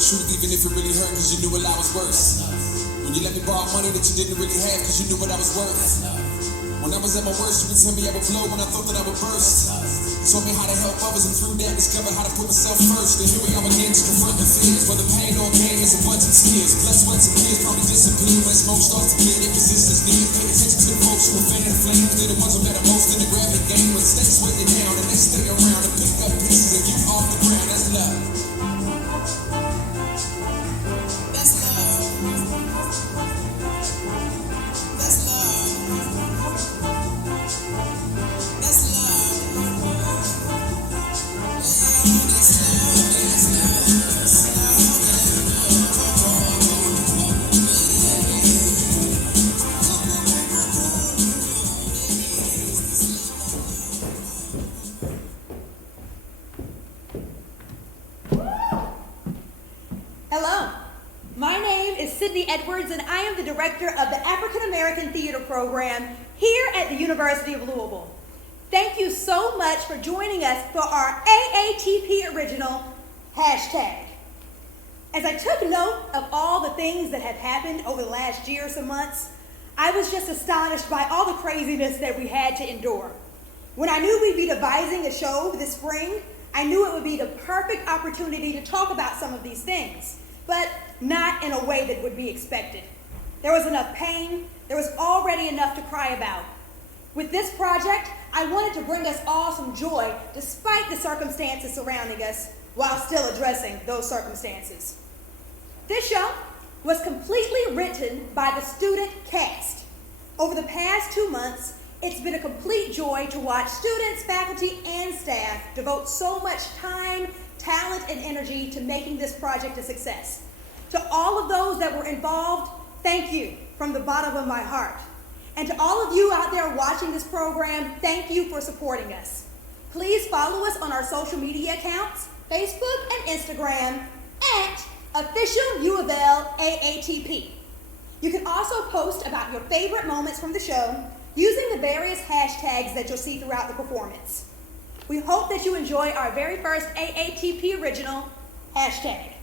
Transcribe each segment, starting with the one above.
truth even if it really hurt, cause you knew what I was worth. When you let me borrow money that you didn't really have, cause you knew what I was worth. When I was at my worst, you would tell me I would blow when I thought that I would burst. You taught me how to help others, and through that discovered how to put myself first. And here we are again to confront the fears, whether pain or gain is a bunch of tears. Blood, sweat, and tears probably disappear when smoke starts to clear. Their resistance needed. Pay attention to the folks who will fan the flames. They're the ones who matter most in the gravity game. When stakes weight you down and they stay around and pick up pieces of you off the ground. That's love. That's love. That's love. That's love. Hello, my name is Sidney Edwards, and I am the director of the African American Theater Program here at the University of Louisville. Thank you so much for joining us for our AATP Original hashtag. As I took note of all the things that have happened over the last year or so months, I was just astonished by all the craziness that we had to endure. When I knew we'd be devising a show this spring, I knew it would be the perfect opportunity to talk about some of these things, but not in a way that would be expected. There was enough pain, there was already enough to cry about. With this project, I wanted to bring us all some joy despite the circumstances surrounding us while still addressing those circumstances. This show was completely written by the student cast. Over the past 2 months, it's been a complete joy to watch students, faculty, and staff devote so much time, talent, and energy to making this project a success. To all of those that were involved, thank you from the bottom of my heart. And to all of you out there watching this program, thank you for supporting us. Please follow us on our social media accounts, Facebook and Instagram, at Official U of L AATP. You can also post about your favorite moments from the show using the various hashtags that you'll see throughout the performance. We hope that you enjoy our very first AATP Original hashtag.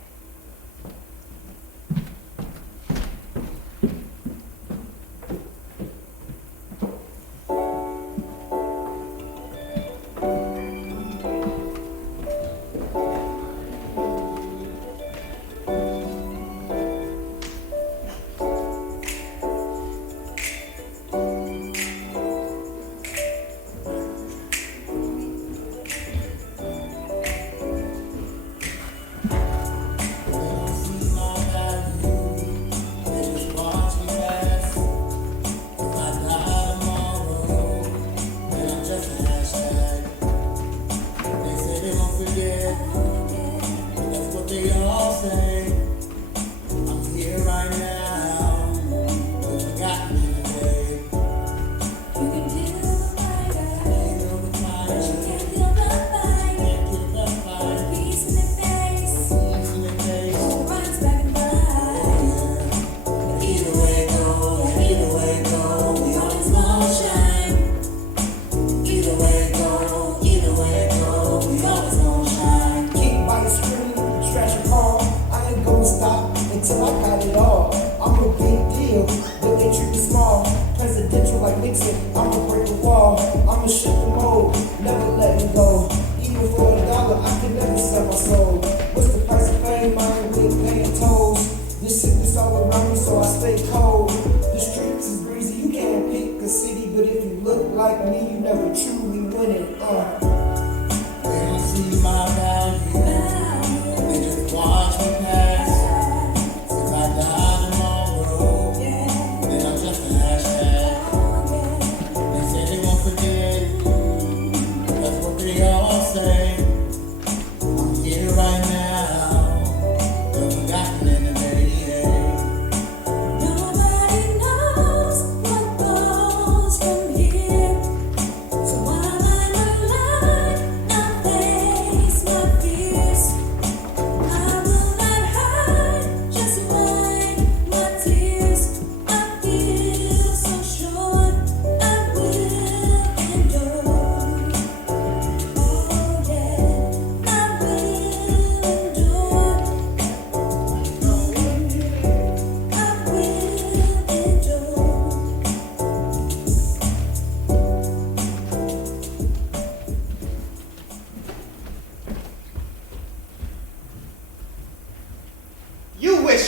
So why am I not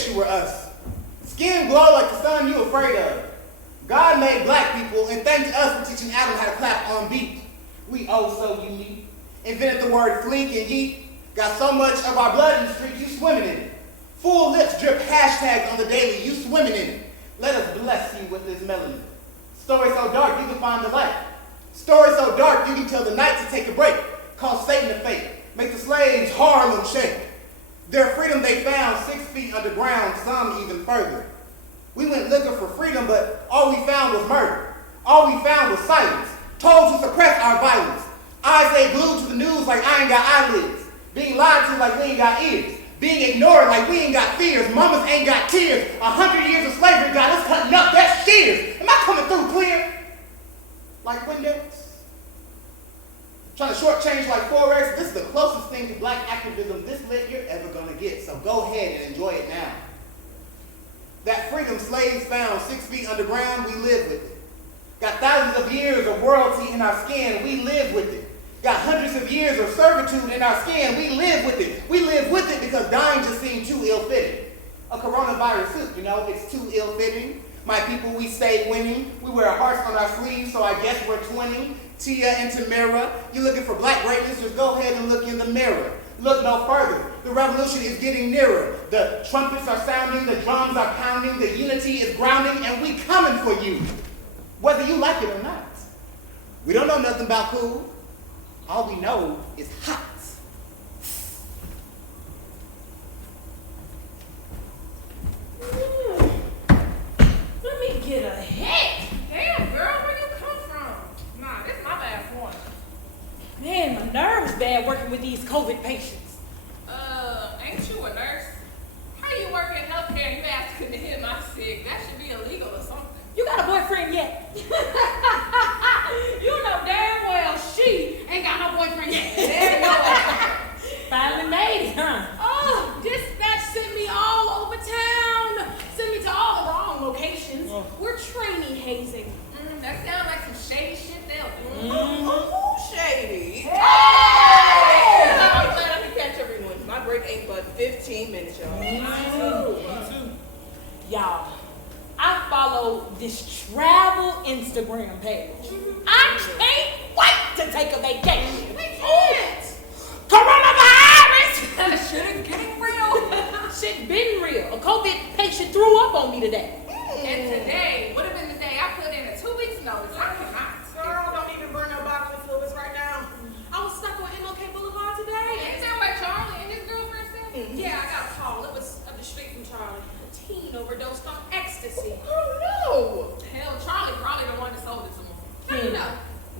you were us. Skin glow like the sun you afraid of. God made black people and thanked us for teaching Adam how to clap on beat. We oh so unique. Invented the word flink and yeet. Got so much of our blood in the street, you swimming in it. Full lips drip hashtags on the daily, you swimming in it. Let us bless you with this melody. Story so dark you can find the light. Story so dark you can tell the night to take a break. Call Satan to fate. Make the slaves Harlem shake. Their freedom they found 6 feet underground, some even further. We went looking for freedom, but all we found was murder. All we found was silence, told to suppress our violence. Eyes they glued to the news like I ain't got eyelids. Being lied to like we ain't got ears. Being ignored like we ain't got fears. Mamas ain't got tears. 100 years of slavery got us cutting up, that's shears. Am I coming through clear? Like windows? Trying to shortchange like Forex? This is the closest thing to black activism this lit you're ever gonna get, so go ahead and enjoy it now. That freedom slaves found 6 feet underground, we live with it. Got thousands of years of royalty in our skin, we live with it. Got hundreds of years of servitude in our skin, we live with it. We live with it because dying just seemed too ill-fitting. A coronavirus suit, you know, it's too ill-fitting. My people, we stay winning. We wear hearts on our sleeves, so I guess we're twinning. Tia and Tamara, you looking for black greatness, just go ahead and look in the mirror. Look no further. The revolution is getting nearer. The trumpets are sounding, the drums are pounding, the unity is grounding, and we coming for you, whether you like it or not. We don't know nothing about cool. All we know is hot. Let me get a hit. Damn, girl, where you come from? Nah, this is my last one. Man, my nerves bad working with these COVID patients. Ain't you a nurse? How you work in healthcare and you asking him I'm sick? That should be illegal or something. You got a boyfriend yet? You know damn well she ain't got no boyfriend yet. There you go. Finally made it, huh? Oh, dispatch sent me all over town. Sent me to all the wrong locations. We're training hazing. That sounds like some shady shit they'll do. Shady. Hey! I'm glad I can catch everyone. My break ain't but 15 minutes, y'all. Me too. Y'all, I follow this travel Instagram page. I can't wait to take a vacation. We can't. Coronavirus! Shit getting real. Shit been real. A COVID patient threw up on me today. And today would have been the day I put in a 2 weeks notice. I cannot. Girl, don't even burn no bodily fluids right now. I was stuck on MLK Boulevard today. Ain't that where Charlie and his girlfriend said? Yeah, I got a call. It was up the street from Charlie. A teen overdosed on ecstasy. Oh no. Hell, Charlie probably the one that sold it to him. How you know?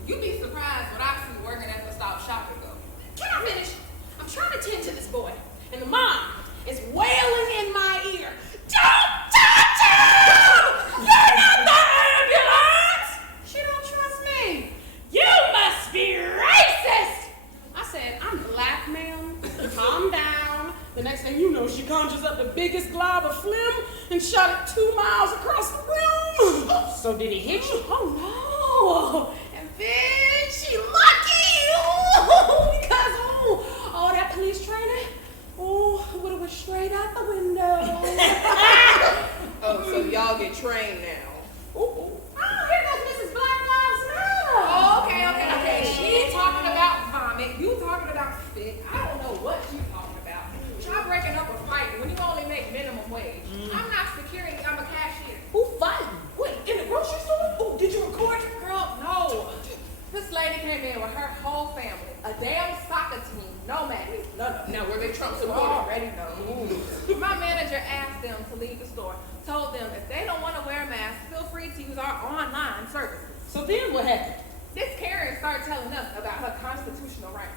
You'd be surprised what I see working at the stop shopping though. Can I finish? I'm trying to tend to this boy, and the mom is wailing in my ear. Don't touch him! You're not the ambulance! She don't trust me. You must be racist! I said, I'm black, ma'am. Calm down. The next thing you know, she conjures up the biggest glob of phlegm and shot it 2 miles across the room. So did it hit you? Oh no! And then she lucky! Because that police training, it would have went straight out the window. Oh, so y'all get trained now. Oh, here goes Mrs. Black Lives Matter. Oh, okay. She talking about vomit. You talking about spit. I don't know what you talking about. Try breaking up a fight when you only make minimum wage. I'm not security. I'm a cashier. Who fighting? Wait, in the grocery store? Oh, did you record it? Girl, no. This lady came in with her whole family. A damn soccer team. No man. Now, were they Trump You supporters? already know. My manager asked them to leave the store. Told them if they don't want to wear a mask, feel free to use our online services. So then what happened? This Karen started telling us about her constitutional rights.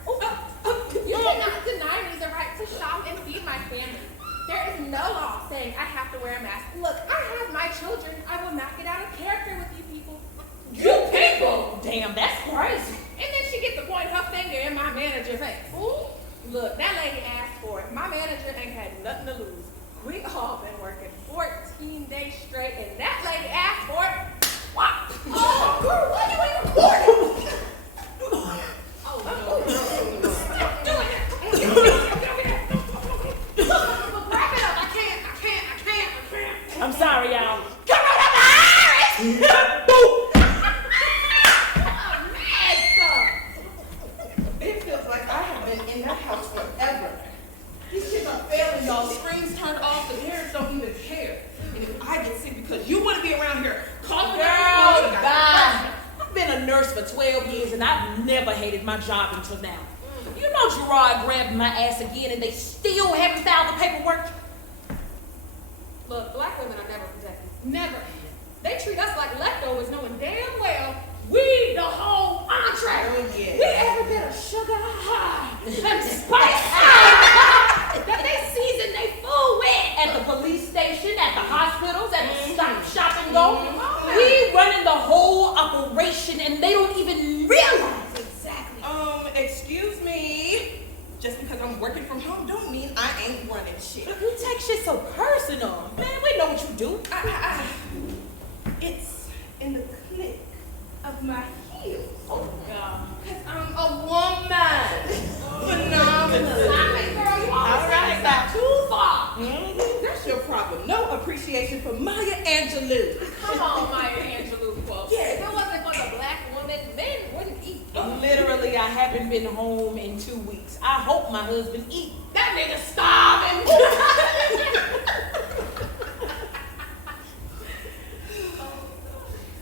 You cannot deny me the right to shop and feed my family. There is no law saying I have to wear a mask. Look, I have my children. I will not get out of character with you people. You people! Damn, that's crazy. And then she gets to point her finger in my manager's face. Ooh. Look, that lady asked for it. My manager ain't had nothing to lose. We all been working 14 days straight, and that lady asked for it. What? Oh, girl, why you ain't recording? Stop doing that. But wrap it up. I can't. for 12 years and I've never hated my job until now. You know Gerard grabbed my ass again and they still haven't filed the paperwork? Look, black women are never protected. Never. They treat us like leftovers, knowing damn well we the whole entree. Oh, yeah. We every bit of sugar high and spice high that they season they food with. At the police station, at the hospitals, at the stop and go. We running the whole operation and they don't even realize. Exactly. Excuse me. Just because I'm working from home don't mean I ain't running shit. You take shit so personal. Man, we know what you do. It's in the click of my heels. Oh, God. Because I'm a woman. Phenomenal. Stop it, girl. You All always right, say now. too far. That's your problem. No appreciation for Maya Angelou. Come on, Maya Angelou quote. Yeah. If it wasn't for the black woman, men wouldn't eat. Literally, I haven't been home in 2 weeks. I hope my husband eat. That nigga starving.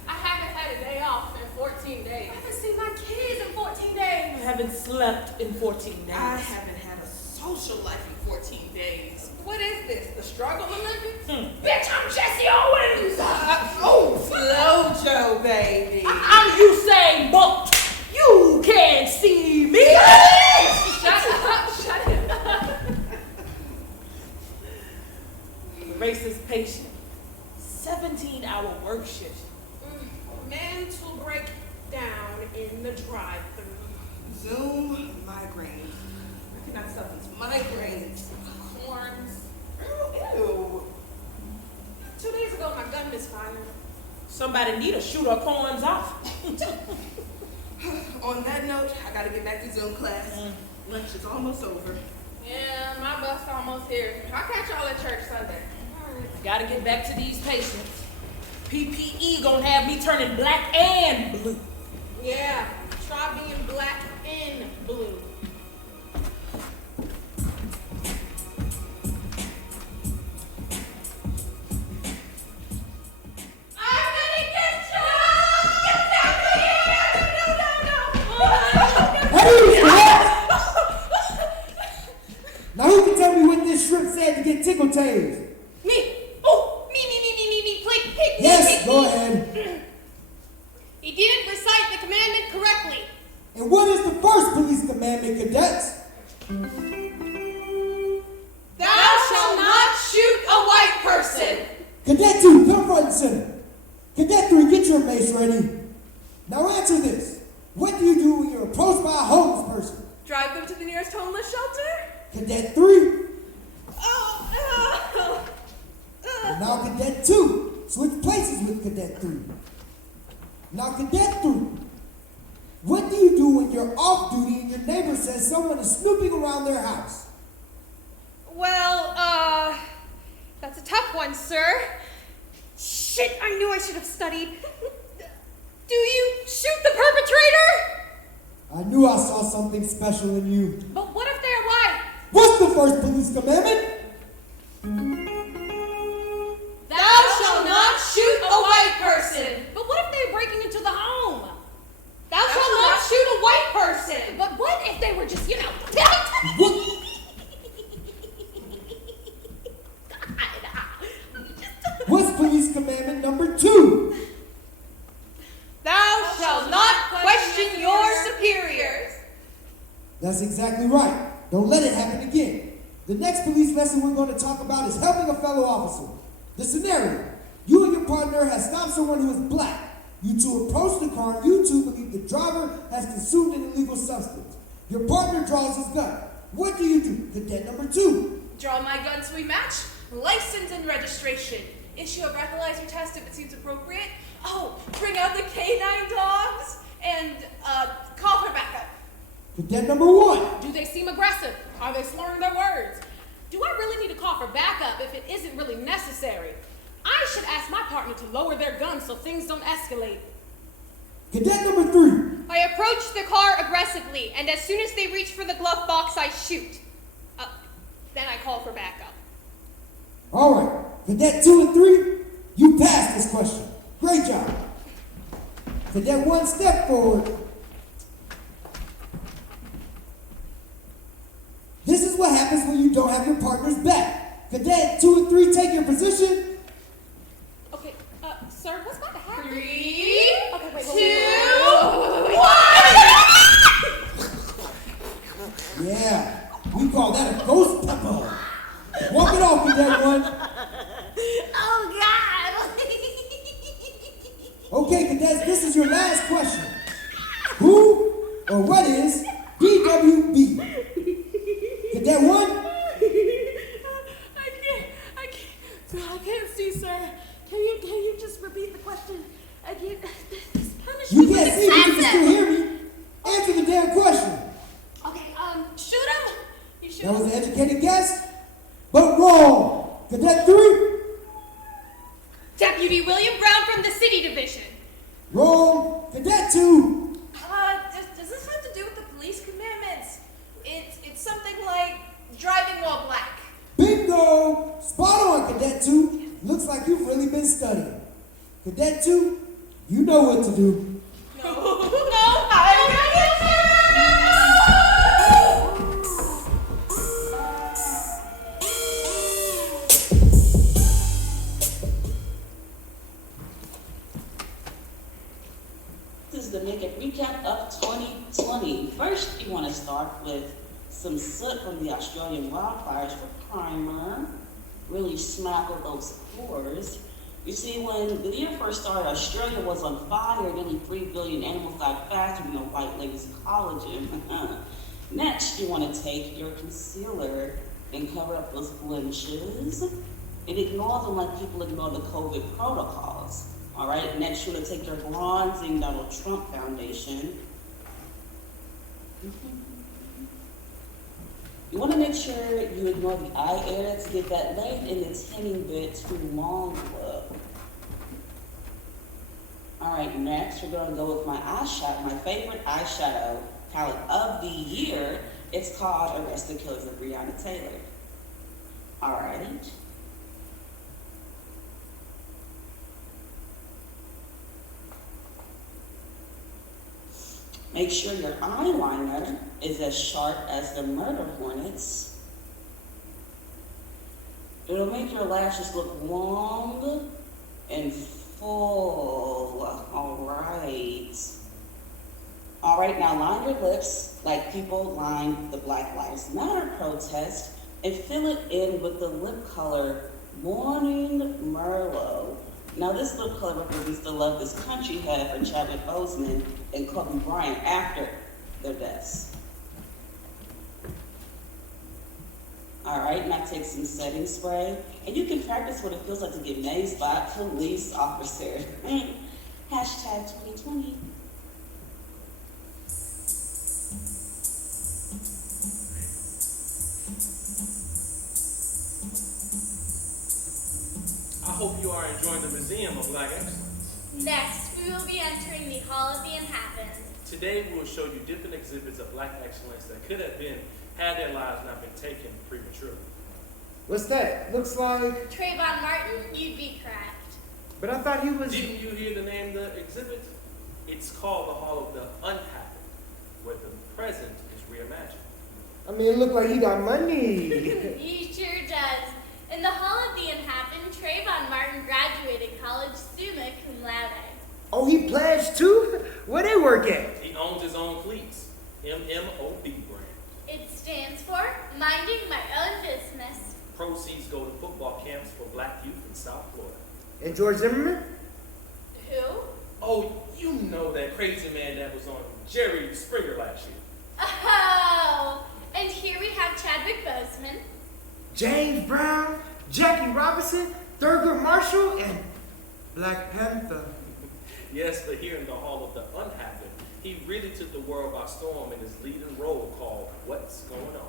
I haven't had a day off in 14 days. I haven't seen my kids in 14 days. I haven't slept in 14 days. I haven't had a social life in 14 days. What is this? The struggle Olympics? Bitch, I'm Jesse Owens! Flojo, baby. I'm Usain Bolt. You can't see me. Shut up, shut him up. Racist patient. 17-hour work shift. Mental breakdown in the drive-thru. Zoom migraine. Recognize something's migraines. Horns. Ew. 2 days ago, my gun misfired. Somebody need to shoot her corns off. On that note, I gotta get back to Zoom class. Lunch is almost over. Yeah, my bus almost here. I'll catch y'all at church Sunday. Gotta get back to these patients. PPE gonna have me turning black and blue. Yeah, try being black and blue. I'm gonna get you! Get back here! No! Hey, now who can tell me what this shrimp said to get tickle tased? Me. Oh, me, please. Yes, go ahead. He didn't recite the commandment correctly. And what is the first police commandment, cadets? Thou shalt not shoot a white person. Cadet 2, come front and center. Cadet 3, get your mace ready. Now answer this. What do you do when you're approached by a homeless person? Drive them to the nearest homeless shelter? Cadet 3. Oh, And now Cadet 2, switch places with Cadet 3. Now Cadet 3, what do you do when you're off duty and your neighbor says someone is snooping around their house? Well, that's a tough one, sir. Shit, I knew I should have studied. Do you shoot the perpetrator? I knew I saw something special in you. But what if they're white? What's the first police commandment? Thou shalt not shoot a white person. But what if they're breaking into the home? Thou shalt not shoot a white person. But what if they were just, What? What's police commandment number 2? Thou shalt not question your superiors. That's exactly right. Don't let it happen again. The next police lesson we're going to talk about is helping a fellow officer. The scenario: you and your partner have stopped someone who is black. You two approach the car and you two believe the driver has consumed an illegal substance. Your partner draws his gun. What do you do? Cadet number 2. Draw my gun so we match. License and registration. Issue a breathalyzer test if it seems appropriate. Oh, bring out the canine dogs and call for backup. Cadet number 1. Do they seem aggressive? Are they slurring their words? Do I really need to call for backup if it isn't really necessary? I should ask my partner to lower their guns so things don't escalate. Cadet number 3. I approach the car aggressively, and as soon as they reach for the glove box, I shoot. Then I call for backup. All right. Cadet 2 and 3, you passed this question. Great job. Cadet 1, step forward. This is what happens when you don't have your partner's back. Cadet 2 and 3, take your position. Okay, sir, what's about to happen? 3, Okay, wait, 2, wait. 1. Yeah, we call that a ghost pepper. Walk it off, Cadet 1. Oh, God. Okay, cadets, this is your last question. Who or what is DWB? Cadet 1? I can't see, sir. Can you just repeat the question? I can't. This punishment You was can't see, but you can excessive. still hear me. Answer the damn question. Okay, shoot him. You shoot That was him. an educated guess, but wrong. Cadet 3? Deputy William Brown from the City Division. Wrong. Cadet 2? Does this have to do with the police commandments? It's something like driving while black. Bingo! Spot on, Cadet 2. Looks like you've really been studying. Cadet 2, you know what to do. This is the naked recap of 2020. First, you want to start with some soot from the Australian wildfires for primer. Really smackle those pores. You see, when the year first started, Australia was on fire. Nearly 3 billion animals died faster than a white lady's collagen. Next, you want to take your concealer and cover up those blemishes and ignore them like people ignore the COVID protocols. All right, next you want to take your bronzing Donald Trump foundation. You want to make sure you ignore the eye area to get that late and the teeny bit too long look. All right, next we're going to go with my eyeshadow, my favorite eyeshadow palette of the year. It's called Arrest the Killers of Breonna Taylor. All right. Make sure your eyeliner is as sharp as the murder hornets. It'll make your lashes look long and full. All right. All right, now line your lips like people line the Black Lives Matter protest and fill it in with the lip color Morning Merlot. Now this lip color represents the love this country had for Chadwick Boseman and Kobe Bryant after their deaths. All right, now take some setting spray, and you can practice what it feels like to get mazed by a police officer. Hashtag 2020. I hope you are enjoying the Museum of Black Excellence. Next, we will be entering the Hall of the Inhabitants. Today we will show you different exhibits of Black excellence that could have been had their lives not been taken prematurely. What's that? Looks like... Trayvon Martin, you'd be correct. But I thought he was... Didn't you hear the name of the exhibit? It's called the Hall of the Unhappy, where the present is reimagined. I mean, it looked like he got money. He sure does. In the Hall of the Inhabitants, Trayvon Martin graduated college summa cum laude. Oh, he pledged too? Where they work at? He owns his own cleats, MMOB brand. It stands for Minding My Own Business. Proceeds go to football camps for black youth in South Florida. And George Zimmerman? Who? Oh, you know that crazy man that was on Jerry Springer last year. Oh, and here we have Chadwick Boseman. James Brown, Jackie Robinson, Thurgood Marshall, and Black Panther. Yes, but here in the Hall of the Unhappy, he really took the world by storm in his leading role called What's Going On.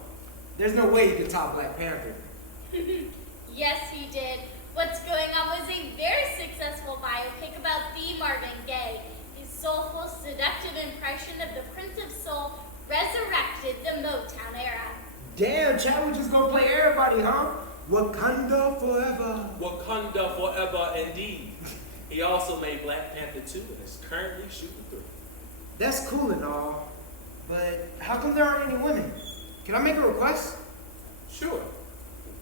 There's no way you can top Black Panther. Yes, he did. What's Going On was a very successful biopic about the Marvin Gaye. His soulful, seductive impression of the Prince of Soul resurrected the Motown era. Damn, Chadwick just gonna play everybody, huh? Wakanda forever. Wakanda forever indeed. He also made Black Panther 2 and is currently shooting 3. That's cool and all, but how come there aren't any women? Can I make a request? Sure.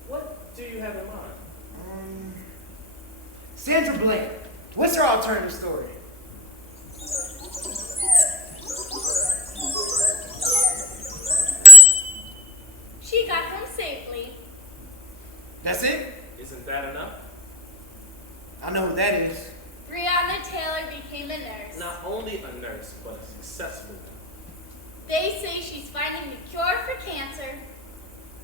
What do you have in mind? Sandra Blake. What's her alternative story? She got home safely. That's it? Isn't that enough? I know who that is. Breonna Taylor became a nurse. Not only a nurse, but a successful one. They say she's finding the cure for cancer.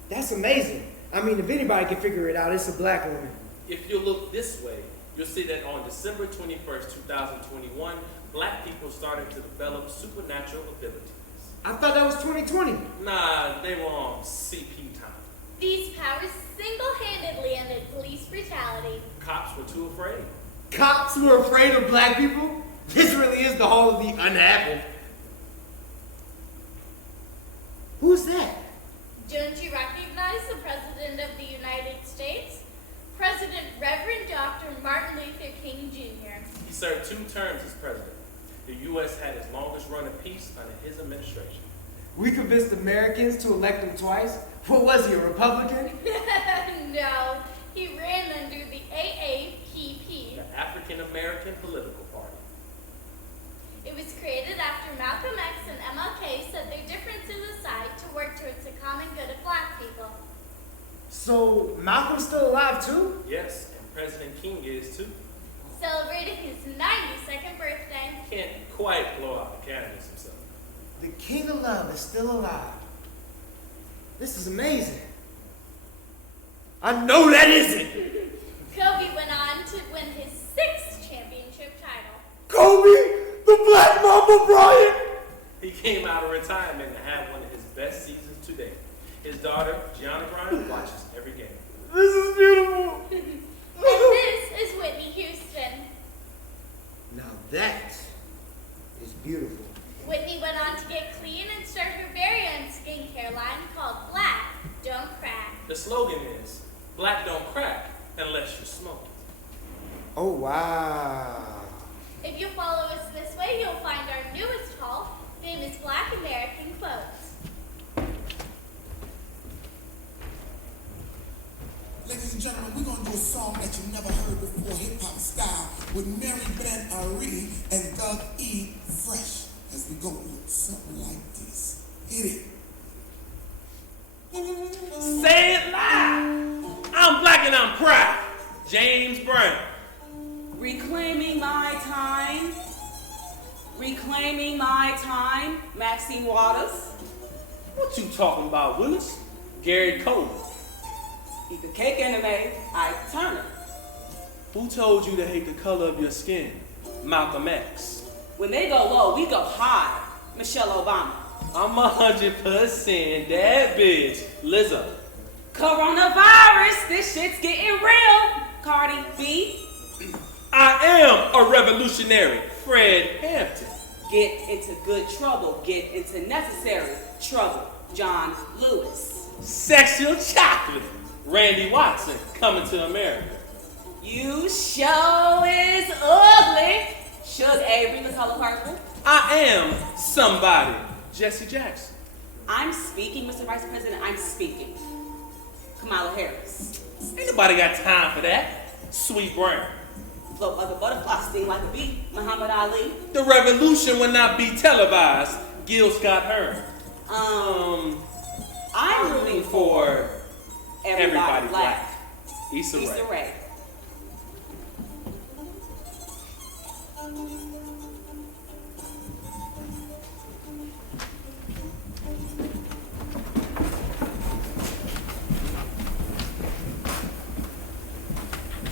That's amazing. I mean, if anybody can figure it out, it's a black woman. If you look this way, you'll see that on December 21st, 2021, Black people started to develop supernatural abilities. I thought that was 2020. Nah, they were on CP time. These powers single-handedly ended police brutality. Cops were too afraid. Cops were afraid of black people? This really is the whole of the unhappened. Who's that? Don't you recognize the President of the United States? President Reverend Dr. Martin Luther King Jr. He served 2 terms as president. The U.S. had its longest run of peace under his administration. We convinced Americans to elect him twice? What was he, a Republican? No, he ran under the AATP. The African American Political Party. It was created after Malcolm X and MLK set their differences aside to work towards the common good of black people. So, Malcolm's still alive too? Yes, and President King is too. Celebrating his 92nd birthday. Can't quite blow out the candles himself. The King of Love is still alive. This is amazing. I know that isn't. Kobe went on to win his 6th championship title. Kobe, the Black Mamba Bryant. He came out of retirement and had one of his best seasons to date. His daughter, Gianna Bryant, watches every game. This is beautiful. And this is Whitney Houston. Now that is beautiful. Whitney went on to get clean and start her very own skincare line called Black Don't Crack. The slogan is, Black don't crack unless you smoke it. Oh, wow. If you follow us this way, you'll find our newest haul, famous Black American quotes. Ladies and gentlemen, we're gonna do a song that you never heard before, hip-hop style, with Mary Ben Ari and Doug E. Fresh, as we go with something like this. Hit it. Say it loud. I'm black and I'm proud. James Brown. Reclaiming my time. Reclaiming my time. Maxine Waters. What you talking about, Willis? Gary Coleman. Eat the cake anime. Ike Turner. Who told you to hate the color of your skin? Malcolm X. When they go low, we go high. Michelle Obama. I'm 100% that bitch. Lizzo. Coronavirus, this shit's getting real. Cardi B. I am a revolutionary. Fred Hampton. Get into good trouble. Get into necessary trouble. John Lewis. Sexual chocolate. Randy Watson coming to America. You show is ugly. Suge Avery, The Color Purple. I am somebody. Jesse Jackson. I'm speaking, Mr. Vice President, I'm speaking. Kamala Harris. Ain't nobody got time for that. Sweet Brown. Float like a butterfly, sting like a bee. Muhammad Ali. The revolution will not be televised. Gil Scott Heron. I'm rooting for everybody black. Issa Rae. Issa Rae.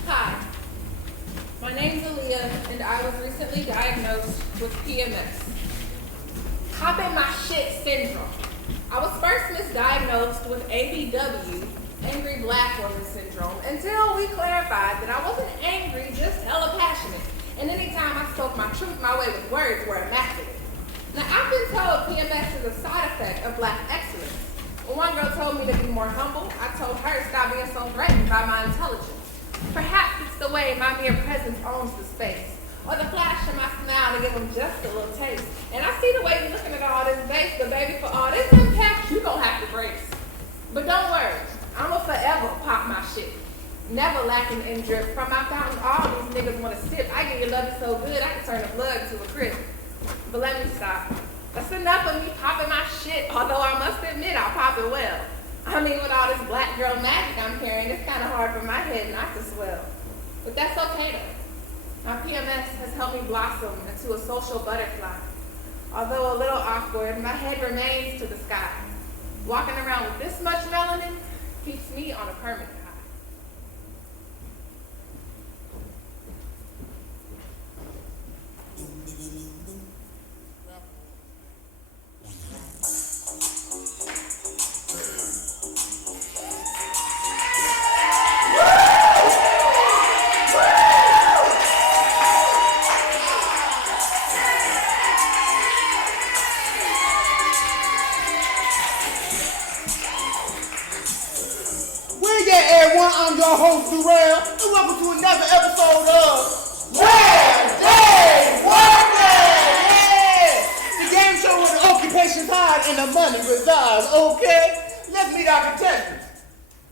Hi, my name's Aaliyah, and I was recently diagnosed with PMS. Popping my shit syndrome. I was first misdiagnosed with ABW, Angry Black Woman Syndrome, until we clarified that I wasn't angry, just hella passionate. And anytime I spoke my truth, my way with words were immaculate. Now, I've been told PMS is a side effect of Black excellence. When one girl told me to be more humble, I told her stop being so threatened by my intelligence. Perhaps it's the way my mere presence owns the space, or the flash of my smile to give them just a little taste. And I see the way you're looking at all this bass, but baby, for all this impact, you gon' have to brace. But don't worry, I'ma forever pop my shit. Never lacking in drip. From my fountain, all these niggas wanna sip. I get your love so good, I can turn the blood to a crisp. But let me stop. That's enough of me popping my shit, although I must admit I'll pop it well. I mean, with all this black girl magic I'm carrying, it's kind of hard for my head not to swell. But that's okay though. My PMS has helped me blossom into a social butterfly. Although a little awkward, my head remains to the sky. Walking around with this much melanin keeps me on a permanent high. I'm your host, Durrell, and welcome to another episode of Where They Working! Yeah! The game show where the occupation's high and the money resides, okay? Let's meet our contestants.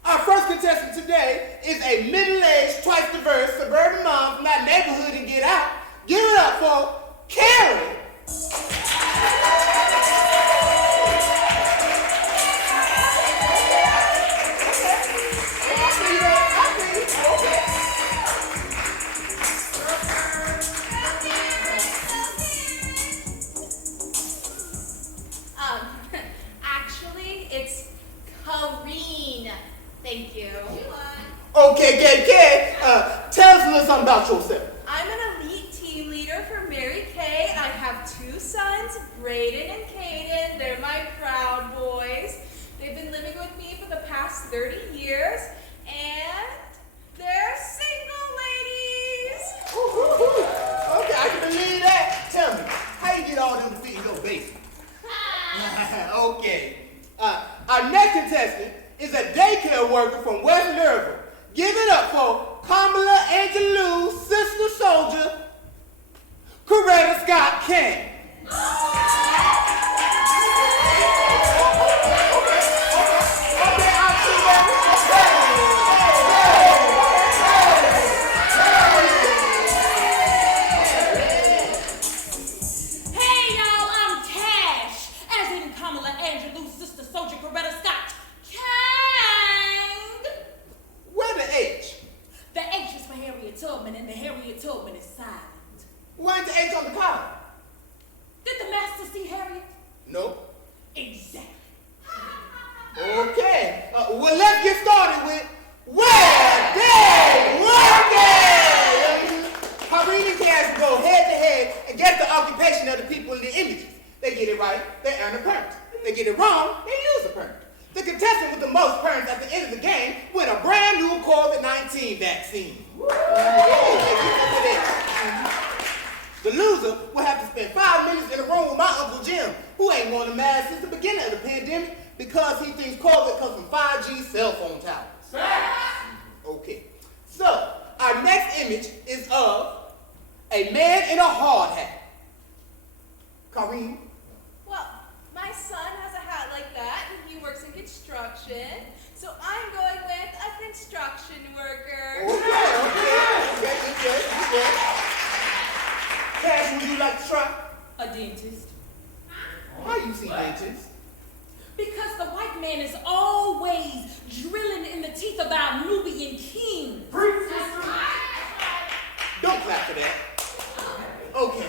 Our first contestant today is a middle-aged, twice-diverse suburban mom from that neighborhood and Get Out. Give it up for Carrie! Actually, it's Kareen. Thank you. Okay, Gay, tell us a little something about yourself. I'm an elite team leader for Mary Kay. I have 2 sons, Brayden and Caden. They're my proud boys. They've been living with me for the past 30 years, and they're single ladies. Okay, I can believe that. Tell me, how you get all them to fit in your basement? Okay. Our next contestant is a daycare worker from West Louisville. Give it up for Kamala Angelou's sister soldier, Coretta Scott King. Hey y'all, I'm Cash, as in Kamala Angelou's sister soldier Coretta Scott King. Where the H? The H is for Harriet Tubman, and the Harriet Tubman is silent. Why ain't the H on the collar? Did the master see Harriet? Nope. Exactly. Okay. Well, let's get started with Where They Working! Kareen and Cass go head to head and guess the occupation of the people in the images. They get it right, they earn a permit. They get it wrong, they lose a permit. The contestant with the most permits at the end of the game win a brand new COVID-19 vaccine. The loser will have to spend 5 minutes in a room with my Uncle Jim, who ain't worn a mask since the beginning of the pandemic because he thinks COVID comes from 5G cell phone towers. Okay, so our next image is of a man in a hard hat. Kareen? Well, my son has a hat like that, and he works in construction. So I'm going with a construction worker. Okay. Cash, would you like to try? A dentist. How you see dentists? Because the white man is always drilling in the teeth of our Nubian king. Don't clap for that. Okay,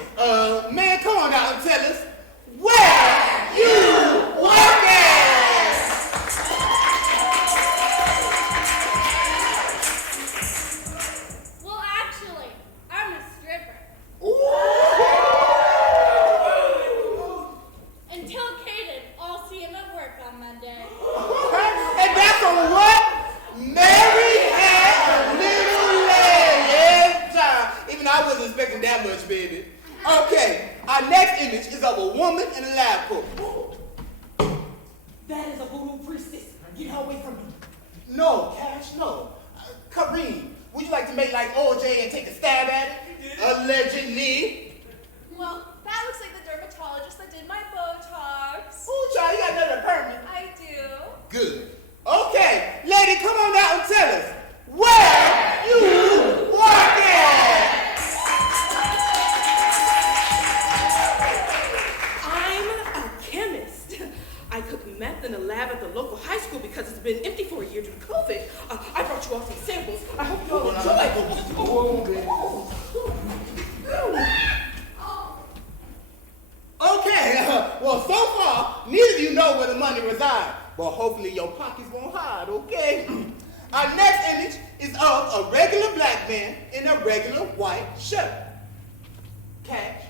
man, come on out and tell us where you working? Well, actually, I'm a stripper. Until Caden, I'll see him at work on Monday. And that's on what? Mary had a little leg. Yes, child. Even I wasn't expecting that much, baby. Okay, our next image is of a woman in a lab coat. That is a voodoo priestess. Get her away from me. No, Cash, no. Kareen, Would you like to make like OJ and take a stab at it? Allegedly. Well, that looks like the dermatologist that did my Botox. Ooh, child, you got another permanent. I do. Good. Okay, lady, come on out and tell us where you working. I'm a chemist. I cook meth in a lab at the local high school because it's been empty for a year due to COVID. I brought you all some samples. I hope you all enjoy. Okay, well, so far, neither of you know where the money resides, but hopefully your pockets won't hide, okay? Our next image is of a regular black man in a regular white shirt. Cash.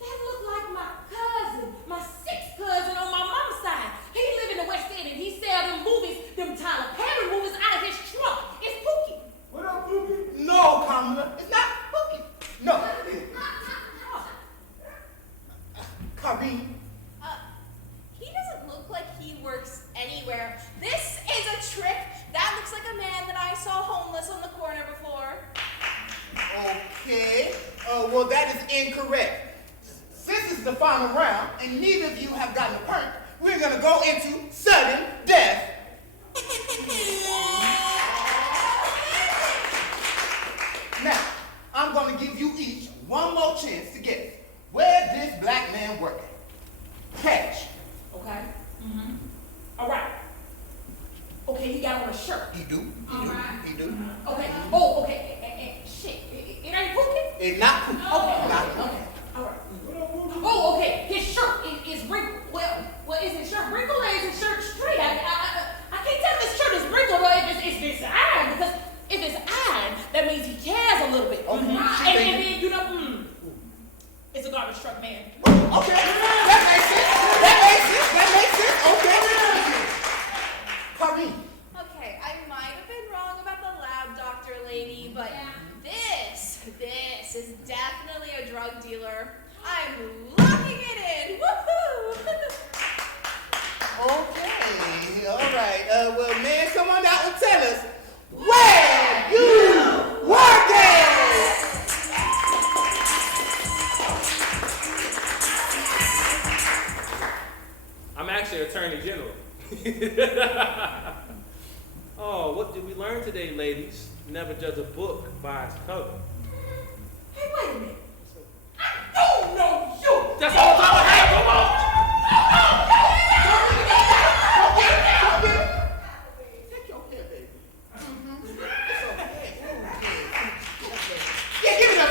That look like my cousin, my sixth cousin on my mom's side. He live in the West End and he sell them movies, them Tyler Perry movies out of his trunk. It's Pookie. What up, Pookie? No, Kamala, it's not Pookie. No. Kareem. He doesn't look like he works anywhere. This is a trick. That looks like a man that I saw homeless on the corner before. Okay, well that is incorrect. Since this is the final round and neither of you have gotten a perk, we're gonna go into sudden death. Now, I'm gonna give you each one more chance to guess where this black man working. Cash. Okay. All right. Okay, he got on a shirt. He do. He do. Okay. Oh, okay. Shit. It ain't Pookie? It's not Pookie. Okay. Not Okay. Pookie. All right. Oh, okay. His shirt is wrinkled. Well, is his shirt wrinkled or is his shirt straight? I can't tell if his shirt is wrinkled or if it's iron, because if it's iron, that means he cares a little bit. Okay. And then, you know, it's a garbage truck man. Okay. That makes sense. Okay. Kareem. Okay, I might have been wrong about the lab doctor lady, but this is definitely a drug dealer. I'm locking it in. Woohoo! Okay, all right. Well, man, come on out and tell us where you working. I'm actually Attorney General. Oh, what did we learn today, ladies? Never judge a book by its cover. Hey, wait a minute. I don't know you. That's all I'm talking about. Come on. Take your care, baby. It's okay. Yeah, give it up.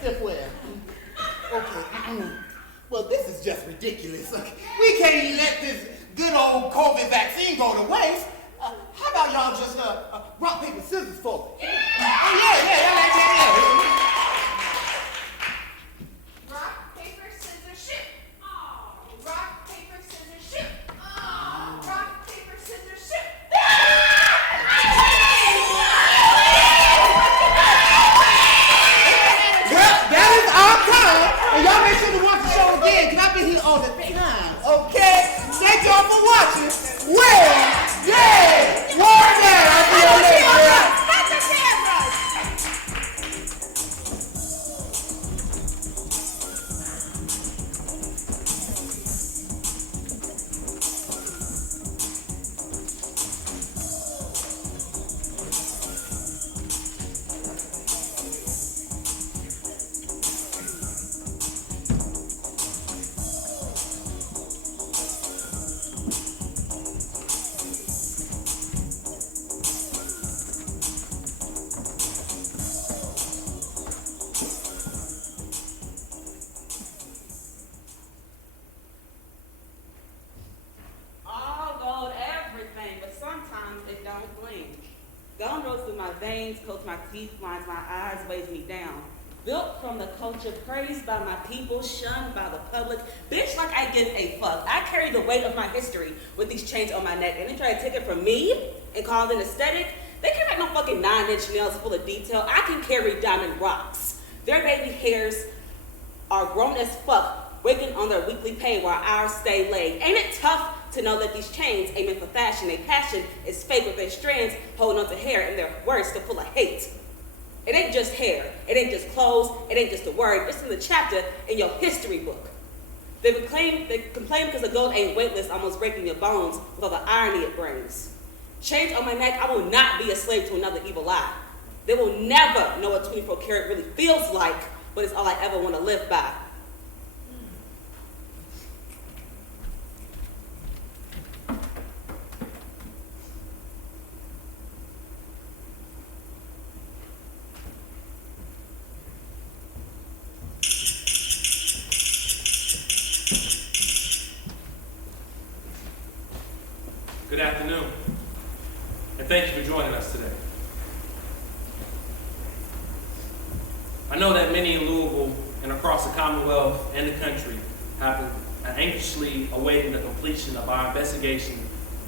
Stiff wear. Okay. Well, this is just ridiculous. We can't let this good old COVID vaccine go to waste. How about y'all just rock, paper, scissors for it? Yeah. Rock, paper, scissors, shoot. Oh, rock, paper, scissors, shoot. Oh, rock, paper, scissors, shoot. Well, that is our time. And y'all make sure to watch the show again, because I've been here all the time. Okay? Thank y'all for watching. Well, yeah! War down! I'll see y'all later. Gone runs through my veins, coats my teeth, blinds my eyes, weighs me down. Built from the culture, praised by my people, shunned by the public. Bitch, like I give a fuck. I carry the weight of my history with these chains on my neck, and they try to take it from me and call it an aesthetic. They can't make no fucking 9-inch nails full of detail. I can carry diamond rocks. Their baby hairs are grown as fuck, waking on their weekly pay while ours stay late. Ain't it tough to know that these chains ain't meant for fashion. Their passion is fake with their strands holding on to hair, and their words still full of hate. It ain't just hair, it ain't just clothes, it ain't just a word, it's in the chapter in your history book. They complain because the gold ain't weightless, almost breaking your bones with all the irony it brings. Chains on my neck, I will not be a slave to another evil lie. They will never know what 24 karat really feels like, but it's all I ever want to live by. Good afternoon, and thank you for joining us today. I know that many in Louisville and across the Commonwealth and the country have been anxiously awaiting the completion of our investigation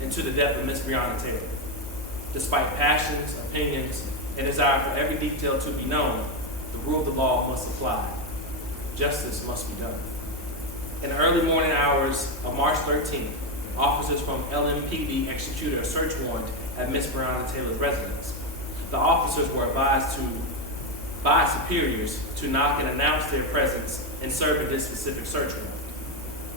into the death of Miss Breonna Taylor. Despite passions, opinions, and desire for every detail to be known, the rule of the law must apply. Justice must be done. In the early morning hours of March 13th, officers from LMPD executed a search warrant at Miss Breonna Taylor's residence. The officers were advised by superiors to knock and announce their presence in serving this specific search warrant.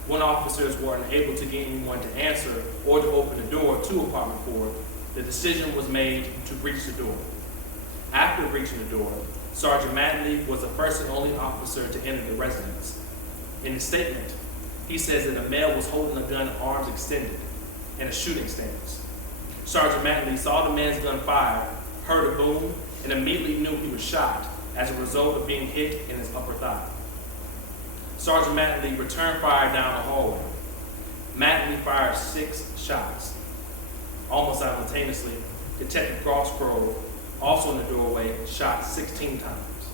When officers were unable to get anyone to answer or to open the door to apartment 4, the decision was made to breach the door. After breaching the door, Sergeant Matley was the first and only officer to enter the residence. In his statement, he says that a male was holding a gun, arms extended, in a shooting stance. Sergeant Matley saw the man's gun fire, heard a boom, and immediately knew he was shot as a result of being hit in his upper thigh. Sergeant Matley returned fire down the hallway. Matley fired 6 shots. Almost simultaneously, Detective Crossgrove, also in the doorway, shot 16 times.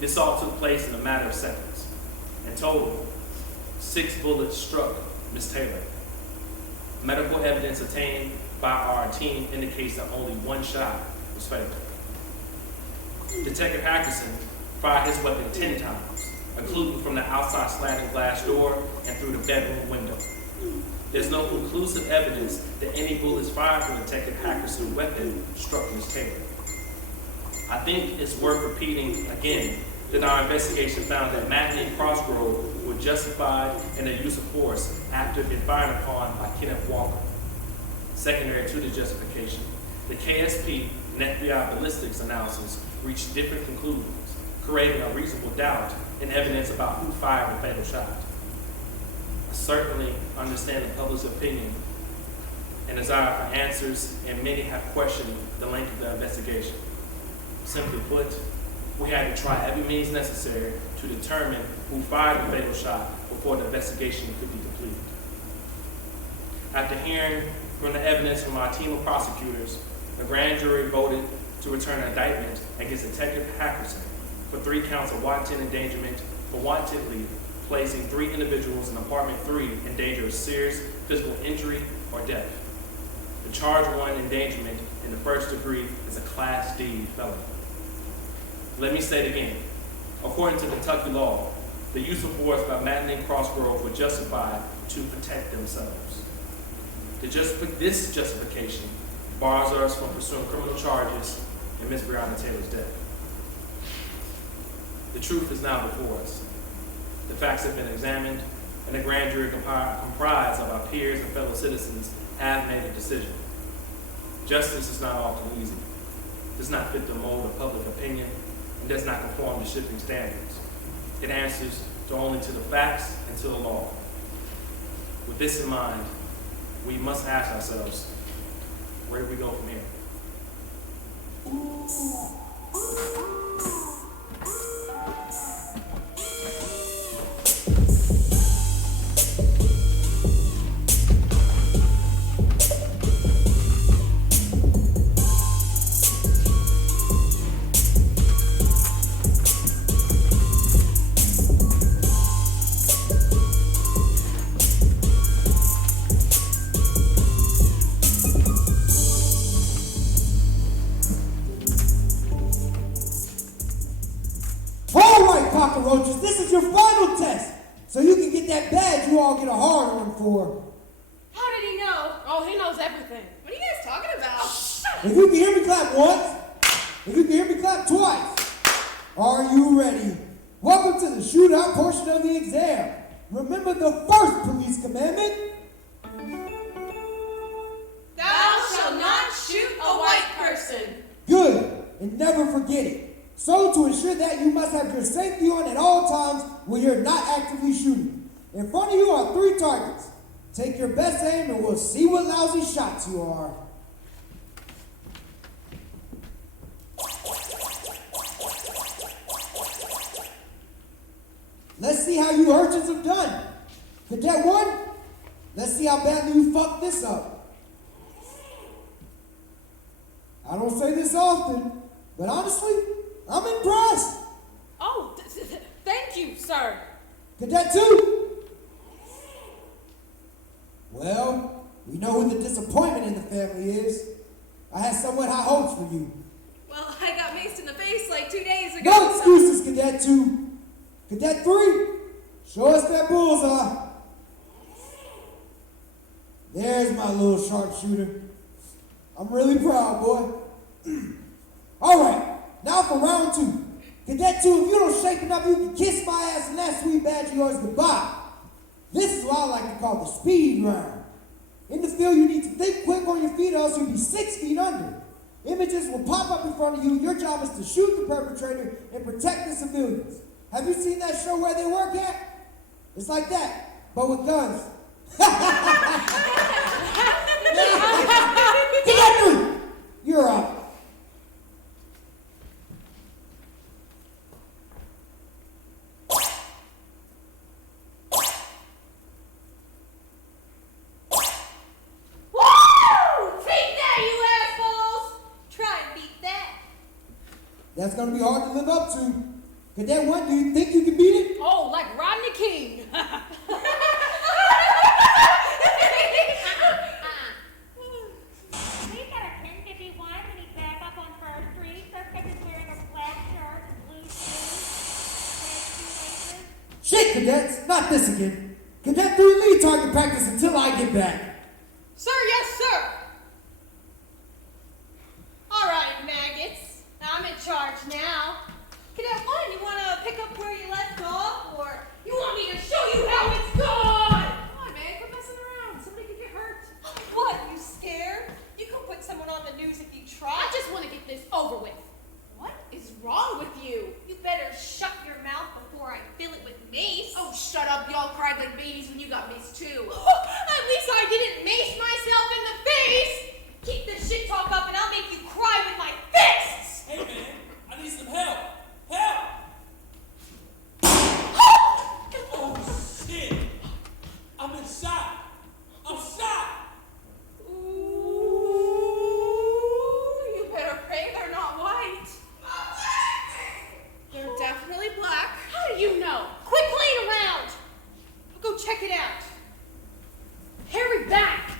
This all took place in a matter of seconds. In total, 6 bullets struck Ms. Taylor. Medical evidence obtained by our team indicates that only 1 shot was fatal. Detective Hackerson fired his weapon 10 times, including from the outside sliding glass door and through the bedroom window. There's no conclusive evidence that any bullets fired from Detective Hackerson's weapon struck Ms. Taylor. I think it's worth repeating again that our investigation found that Matley and Crossgrove were justified in their use of force after being fired upon by Kenneth Walker. Secondary to the justification, the KSP and FBI ballistics analysis reached different conclusions, creating a reasonable doubt and evidence about who fired the fatal shot. I certainly understand the public's opinion and desire for answers, and many have questioned the length of the investigation. Simply put, we had to try every means necessary to determine who fired the fatal shot before the investigation could be completed. After hearing from the evidence from our team of prosecutors, the grand jury voted to return an indictment against Detective Hackerson for 3 counts of wanton endangerment for wantedly placing 3 individuals in apartment 3 in danger of serious physical injury or death. The charge 1 endangerment in the first degree is a Class D felony. Let me say it again. According to Kentucky law, the use of force by Matley and Crossgrove were justified to protect themselves. This justification bars us from pursuing criminal charges in Ms. Breonna Taylor's death. The truth is now before us. The facts have been examined, and the grand jury comprised of our peers and fellow citizens have made a decision. Justice is not often easy, does not fit the mold of public opinion, and does not conform to shifting standards. It answers only to the facts and to the law. With this in mind, we must ask ourselves, where do we go from here? Cockroaches, this is your final test, so you can get that badge you all get a hard one for. How did Oh, he knows everything. What are you guys talking about? If you can hear me clap once, if you can hear me clap twice, are you ready? Welcome to the shootout portion of the exam. Remember the first police commandment? Thou shalt not shoot a white person. Good, and never forget it. So to ensure that, you must have your safety on at all times when you're not actively shooting. In front of you are 3 targets. Take your best aim and we'll see what lousy shots you are. Let's see how you urchins have done. Cadet 1, let's see how badly you fucked this up. I don't say this often, but honestly, I'm impressed. Oh, thank you, sir. Cadet 2. Well, we know who the disappointment in the family is. I had somewhat high hopes for you. Well, I got maced in the face like 2 days ago. No excuses, Cadet 2. Cadet 3, show us that bullseye. There's my little sharpshooter. I'm really proud, boy. All right, now for round 2. Cadet 2, if you don't shape it up, you can kiss my ass and that sweet badge of yours goodbye. This is what I like to call the speed round. In the field, you need to think quick on your feet or else you'll be 6 feet under. Images will pop up in front of you. Your job is to shoot the perpetrator and protect the civilians. Have you seen that show Where They Work At? It's like that, but with guns. Cadet 3, you're up. That's going to be hard to live up to. Cadet 1, do you think you can beat it? Oh, like Rodney King. He got a 1051 when he back up on First Street. Suspect is wearing a black shirt and blue shoes. Red shoelaces. Shit, cadets, not this again. Cadet 3, lead target practice until I get back. Sir, yes, sir. All right, maggots. I'm in charge now. Cadet 1, you want to pick up where you left off, or you want me to show you how it's done? Come on, man. Quit messing around. Somebody could get hurt. What, you scared? You could put someone on the news if you try. I just want to get this over with. What is wrong with you? You better shut your mouth before I fill it with mace. Oh, shut up. Y'all cried like babies when you got maced, too. At least I didn't mace myself in the face. Keep this shit talk up and I'll make you cry with my fists. Hey man, I need some help. Help! Oh shit! I've been shot. I'm shot. Ooh, you better pray they're not white. They're definitely black. How do you know? Quit playing around. I'll go check it out. Harry, back.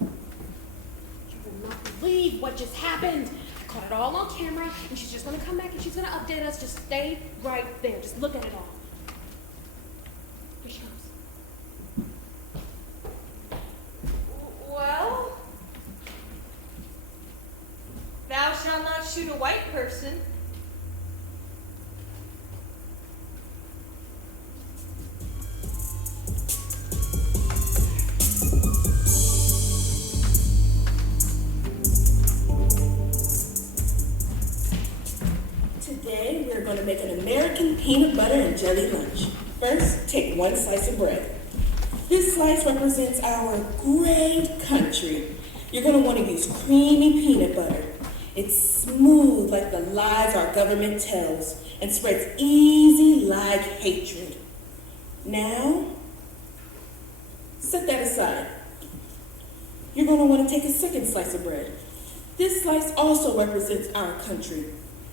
You will not believe what just happened. Caught it all on camera, and she's just gonna come back and she's gonna update us. Just stay right there. Just look at it all. Here she comes. Well, thou shalt not shoot a white person. Today, we're going to make an American peanut butter and jelly lunch. First, take 1 slice of bread. This slice represents our great country. You're going to want to use creamy peanut butter. It's smooth like the lies our government tells and spreads easy like hatred. Now, set that aside. You're going to want to take a second slice of bread. This slice also represents our country.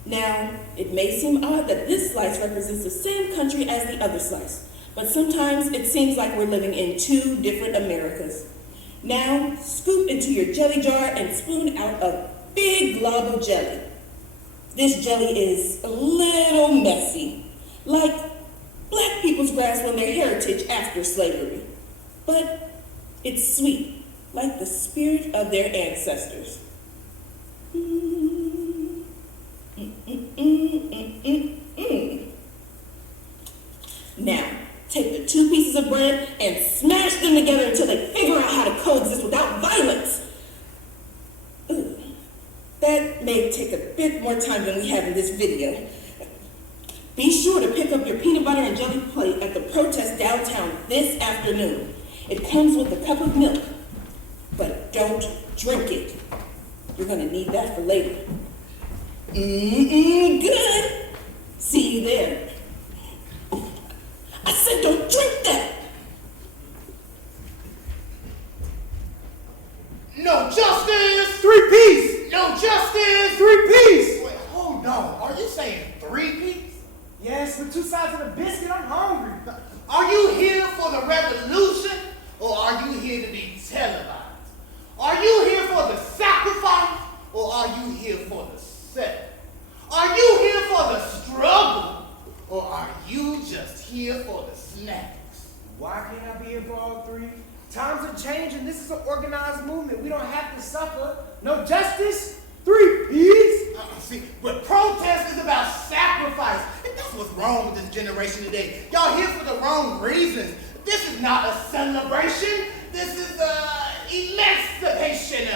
Now, it may seem odd that this slice represents the same country as the other slice, but sometimes it seems like we're living in 2 different Americas. Now, scoop into your jelly jar and spoon out a big glob of jelly. This jelly is a little messy, like black people's grasp on their heritage after slavery, but it's sweet. like the spirit of their ancestors. Now, take the 2 pieces of bread and smash them together until they figure out how to coexist without violence. That may take a bit more time than we have in this video. Be sure to pick up your peanut butter and jelly plate at the protest downtown this afternoon. It comes with a cup of milk, but don't drink it. You're gonna need that for later. Good. See you there. I said don't drink that. No justice! 3-piece! No justice! 3-piece! Wait, hold on. Are you saying 3-piece? Yes, with 2 sides of the biscuit, I'm hungry. Are you here for the revolution, or are you here to be televised? Are you here for the sacrifice, or are you here for the set? Are you here for the struggle, or are you just here for the snacks? Why can't I be here for all 3? Times are changing. This is an organized movement. We don't have to suffer. No justice, 3-piece. See, but protest is about sacrifice. And that's what's wrong with this generation today. Y'all here for the wrong reasons. This is not a celebration. This is emancipation.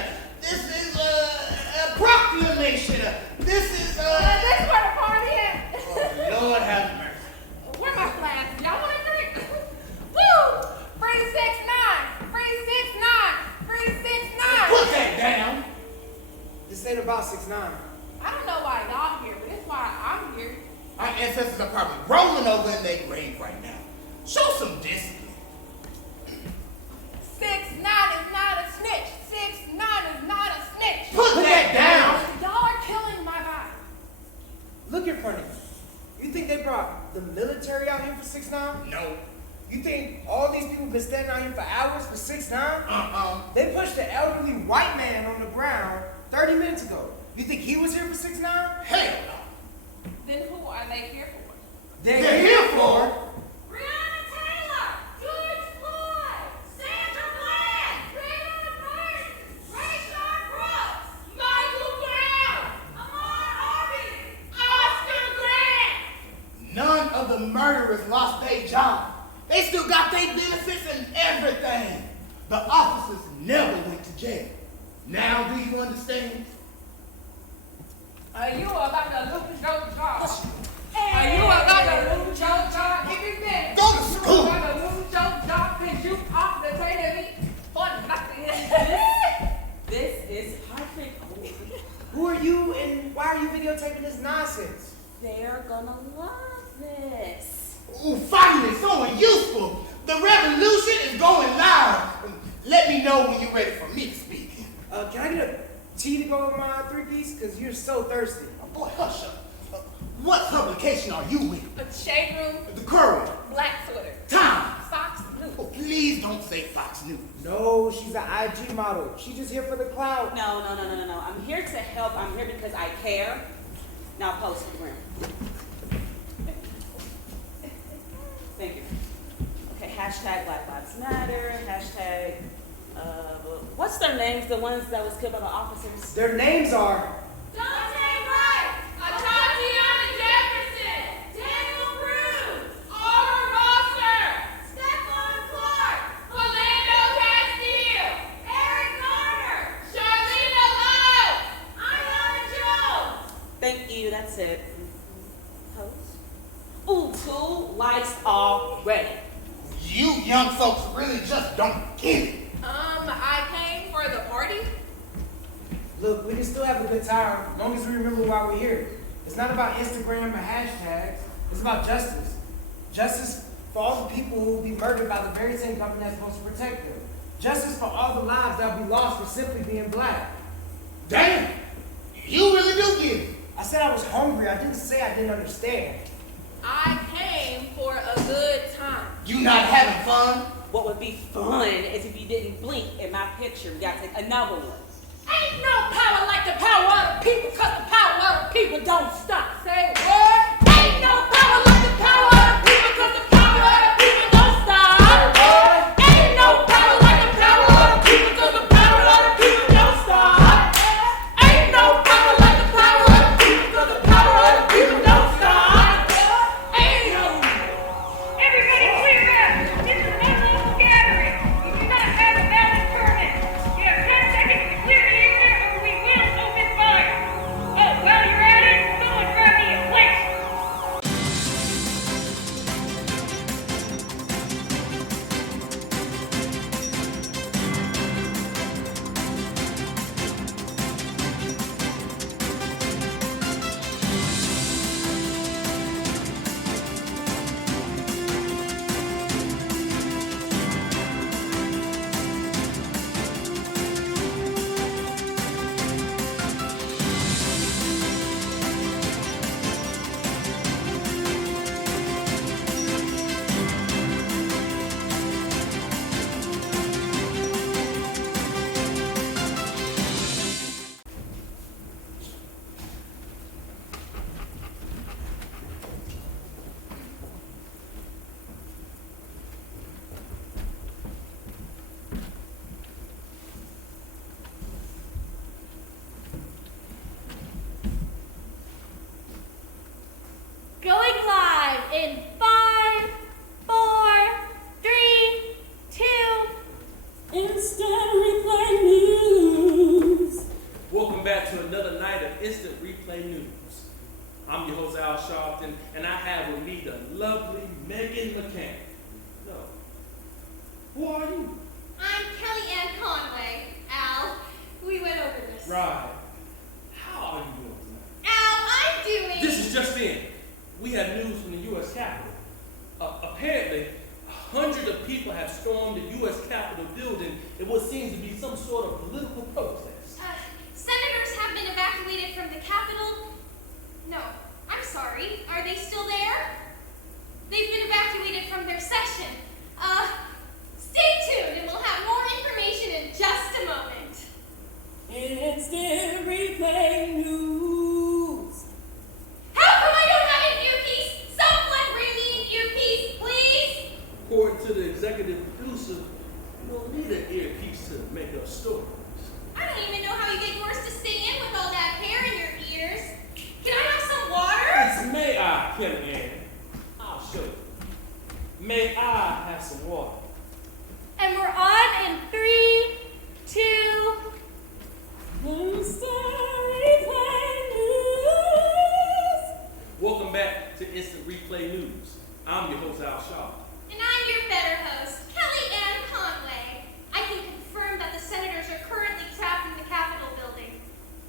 This is a proclamation. This is This where the party at? Oh, Lord have mercy. Where my flags? Y'all want a drink? Woo! Free 6'9". Free 6'9". Free 6'9". Put that down. This ain't about 6'9". I don't know why y'all here, but it's why I'm here. Our ancestors are probably rolling over in their grave right now. Show some discipline. 6'9" is not a snitch. 6'9" is not a snitch. Put that down. Y'all are killing my vibe. Look in front of you. You think they brought the military out here for 6'9"? No. You think all these people been standing out here for hours for 6'9"? They pushed the elderly white man on the ground 30 minutes ago. You think he was here for 6'9"? Hell no. Then who are they here for? They're here for Breonna Taylor, George Floyd, Sandra Bland, Trayvon Martin, Rayshard Brooks, Michael Brown, Ahmaud Arbery, Oscar Grant. none of the murderers lost their job. They still got their benefits and everything. The officers never went to jail. Now do you understand? Are you about to lose your job? Are you about to lose your job? If you did, Go to school. you about to lose your job because you off the table for nothing. This is perfect. Who are you and why are you videotaping this nonsense? They're gonna love this. Ooh, finally, someone useful. The revolution is going live. Let me know when you're ready for me to speak. Can I get a tea to go with my 3-piece? Because you're so thirsty. Oh, boy, hush up. What publication are you with? The Shade Room, The Current. Black Twitter, Time. Fox News. Oh, please don't say Fox News. No, she's an IG model. She's just here for the clout. No. I'm here to help. I'm here because I care. Now post Instagram. Thank you. Okay, hashtag Black Lives Matter, hashtag, what's their names? The ones that was killed by the officers? Their names are Dante Wright, Tatiana Jefferson, Daniel Bruce, Aura Rosser, Stephon Clark, Philando Castile, Eric Garner, Charlene Love, Ayanna Jones. Thank you, that's it. Post. Ooh, 2 likes already. You young folks really just don't get it. I came for the party. Look, we can still have a good time as long as we remember why we're here. It's not about Instagram or hashtags. It's about justice. Justice for all the people who will be murdered by the very same company that's supposed to protect them. Justice for all the lives that will be lost for simply being black. Damn, you really do get it. I said I was hungry. I didn't say I didn't understand. I came for a good time. You not having fun? What would be fun is if you didn't blink in my picture. We gotta take another one. Ain't no power like the power of the people, cause the power of the people don't stop. Say what? Ain't no power like the power of the people, cause the power of the people don't stop. Ain't no power like the power of the people, cause the Who are you? I'm Kelly Ann Conway. Al, we went over this. Right. How are you doing tonight? Al, I'm doing... This is just in. We have news from the U.S. Capitol. Apparently, hundreds of people have stormed the U.S. Capitol building in what seems to be some sort of political protest. Senators have been evacuated from the Capitol. No, I'm sorry. Are they still there? They've been evacuated from their session. Stay tuned and we'll have more information in just a moment. Instant replay news. How come I don't have an earpiece? Someone bring me an earpiece, please. According to the executive producer, you don't need an earpiece to make up stories. I don't even know how you get yours to stay in with all that hair in your ears. Can I have some water? It's May I, Kelly Ann. I'll show you. May I have some water? And we're on in 3, 2. Instant replay news. Welcome back to Instant Replay News. I'm your host, Al Shaw. And I'm your better host, Kelly Ann Conway. I can confirm that the senators are currently trapped in the Capitol building.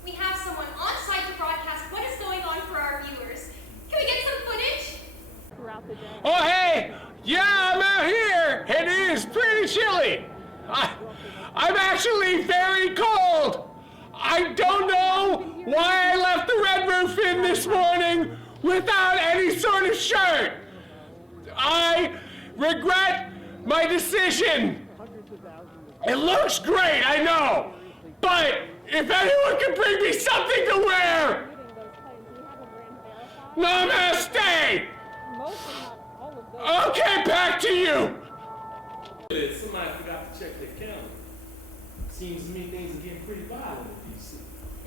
We have someone on site to broadcast what is going on for our viewers. Can we get some footage? Oh, hey! Yeah, I'm out here. It is pretty chilly. I'm actually very cold. I don't know why I left the Red Roof Inn this morning without any sort of shirt. I regret my decision. It looks great, I know. But if anyone can bring me something to wear, namaste. Okay, back to you. Somebody forgot to check their calendar. Seems to me things are getting pretty violent in D.C.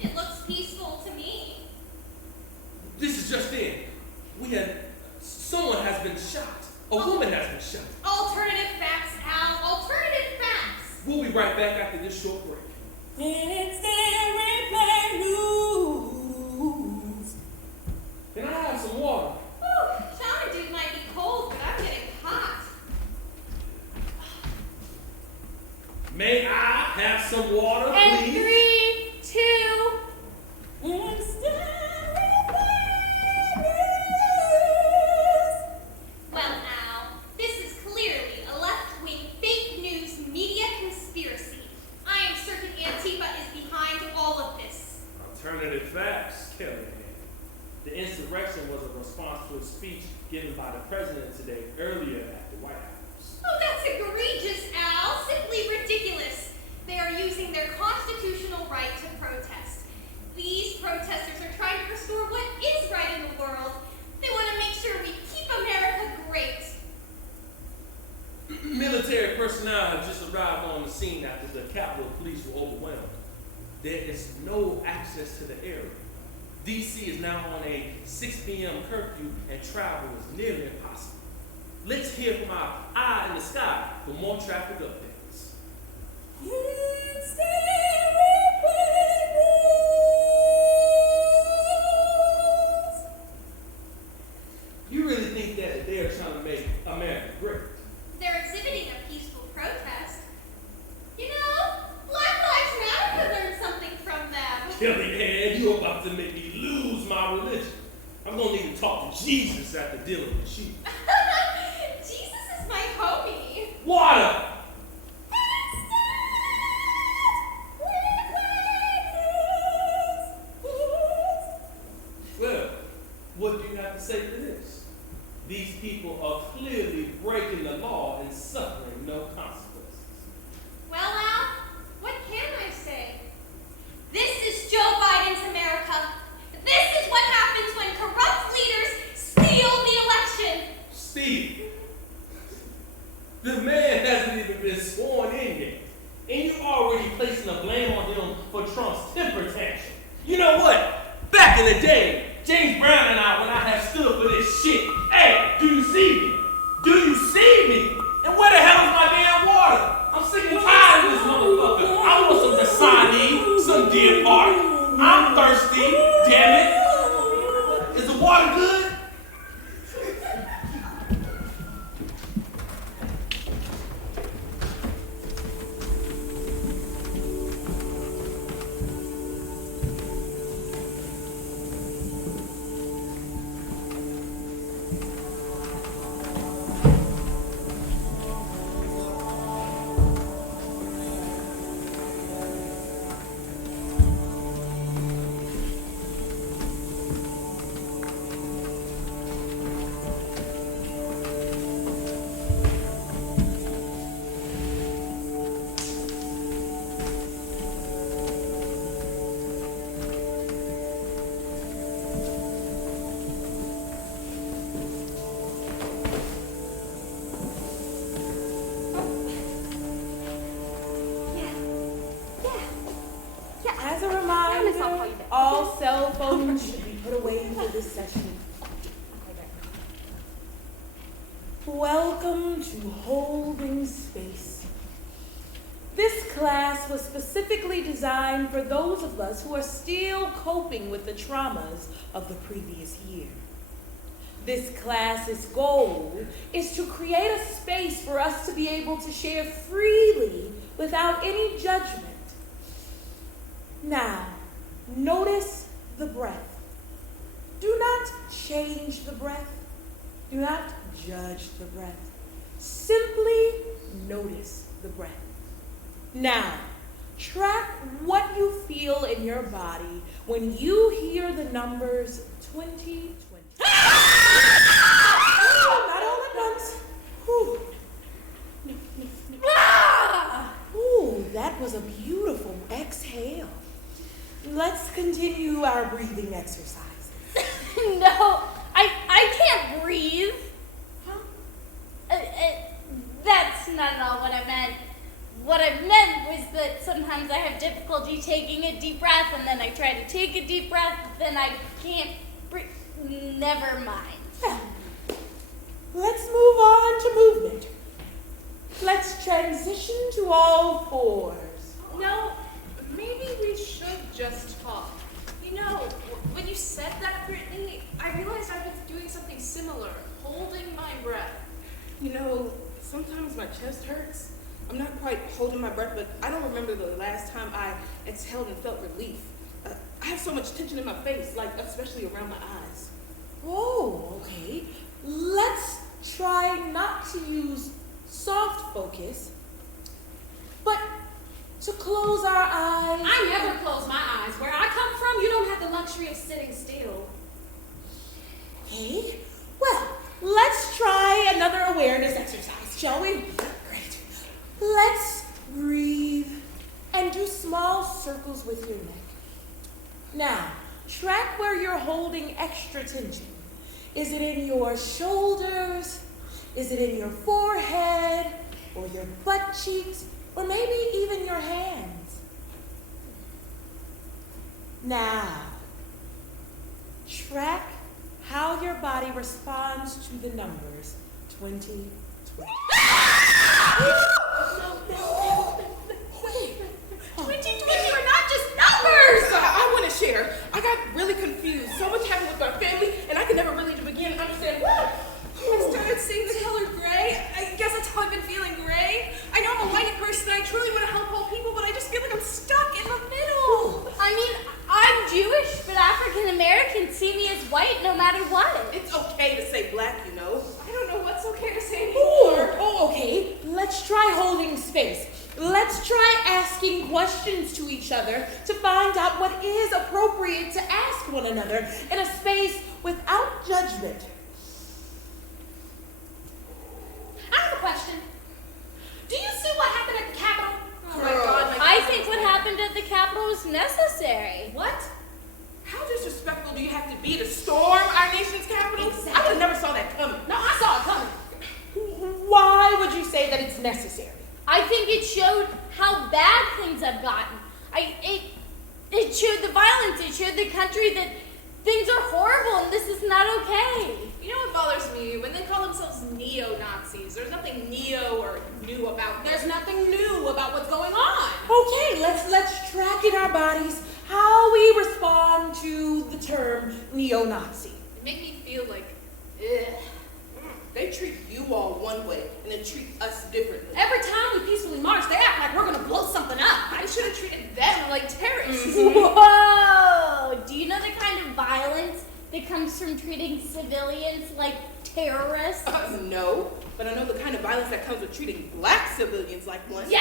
It looks peaceful to me. This is just in. Someone has been shot. A woman has been shot. Alternative facts, Al. Alternative facts. We'll be right back after this short break. Instant replay news. Can I have some water? Whew, shower dude might be cold, but I'm getting hot. May I have some water, And please? 3, 2. Instant Well, now, this is clearly a left-wing fake news media conspiracy. I am certain Antifa is behind all of this. Alternative facts, Kelly Ann. The insurrection was a response to a speech given by the president today earlier at the White House. Oh, that's egregious, Al. Simply ridiculous. They are using their constitutional right to protest. These protesters are trying to restore what is right in the world. They want to make sure we keep America great. Military personnel have just arrived on the scene after the Capitol Police were overwhelmed. There is no access to the area. D.C. is now on a 6 p.m. curfew and travel is nearly impossible. Let's hear from our eye in the sky for more traffic updates. You really think that they're trying to make America great? They're exhibiting a peaceful protest. You know, Black Lives Matter could learn something from them. Kelly Ann, you're about to make me lose my religion. I'm gonna need to talk to Jesus after dealing with you. Jesus is my homie. Water! Well, what do you have to say to this? These people are clearly breaking the law and suffering no consequences. Well, Al, what can I say? This is Joe Biden's America. This is what happens when corrupt leaders steal the election. Steve, the man hasn't even been sworn in yet. And you're already placing the blame on him for Trump's temper tantrum. You know what? Back in the day, James Brown and I, when I had stood for this shit, hey, do you see me? Do you see me? And where the hell is my damn water? I'm sick and tired of this motherfucker. I want some Dasani, some Deer Park. I'm thirsty, damn it. Is the water good? phones should be put away for this session. Welcome to Holding Space. This class was specifically designed for those of us who are still coping with the traumas of the previous year. This class's goal is to create a space for us to be able to share freely without any judgment. Now, notice the breath. Do not change the breath. Do not judge the breath. Simply notice the breath. Now, track what you feel in your body when you hear the numbers 20, 20. Not all at once. Whew. Ooh, that was a beautiful exhale. Let's continue our breathing exercise. No, I can't breathe. Huh? That's not at all what I meant. What I meant was that sometimes I have difficulty taking a deep breath, and then I try to take a deep breath, then I can't breathe. Never mind. Let's move on to movement. Let's transition to all fours. No, maybe we should just talk. You know, when you said that, Brittany, I realized I've been doing something similar, holding my breath. You know, sometimes my chest hurts. I'm not quite holding my breath, but I don't remember the last time I exhaled and felt relief. I have so much tension in my face, like especially around my eyes. Oh, okay. Let's try not to use soft focus, but to close our eyes. I never close my eyes. Where I come from, you don't have the luxury of sitting still. Okay. Well, let's try another awareness exercise, shall we? Great. Let's breathe and do small circles with your neck. Now, track where you're holding extra tension. Is it in your shoulders? Is it in your forehead? Or your butt cheeks? Or maybe even your hands? Now, track how your body responds to the numbers 20, 20. 2020 are not just numbers! I want to share. I got really confused. So much happened with our family, and I could never really begin to understand what. I started seeing the color gray. I guess that's how I've been feeling, gray. I know I'm a white person, and I truly want to help all people, but I just feel like I'm stuck in the middle. I mean, I'm Jewish, but African Americans see me as white no matter what. It's okay to say black, you know. I don't know what's okay to say anymore. Oh, okay. Let's try holding space. Let's try asking questions to each other to find out what is appropriate to ask one another in a space without judgment. I have a question. Do you see what happened at the Capitol? Oh my God. I think what happened at the Capitol was necessary. What? How disrespectful do you have to be to storm our nation's capital? Exactly. I would have never saw that coming. No, I saw it coming. Why would you say that it's necessary? I think it showed how bad things have gotten. It showed the violence. It showed the country that things are horrible and this is not okay. You know what bothers me? When they call themselves neo-Nazis, there's nothing neo or new about them. There's nothing new about what's going on. Okay, let's track in our bodies how we respond to the term neo-Nazi. It make me feel like, ugh. They treat you all one way and then treat us differently. Every time we peacefully march, they act like we're gonna blow something up. I should have treated them like terrorists. Whoa! Do you know the kind of violence that comes from treating civilians like terrorists? No, but I know the kind of violence that comes with treating black civilians like one. Yeah!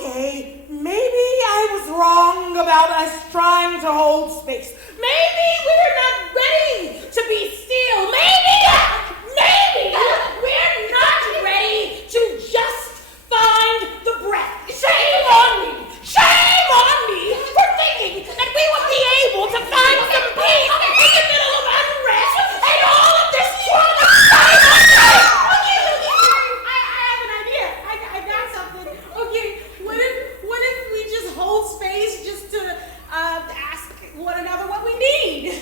Okay, maybe I was wrong about us trying to hold space. Maybe we're not ready to be still. Maybe we're not ready to just find the breath. Shame on me for thinking that we would be able to find some peace in the middle of unrest and all of this trauma. I have an idea. I got something. Okay, what if we just hold space just to ask one another what we need?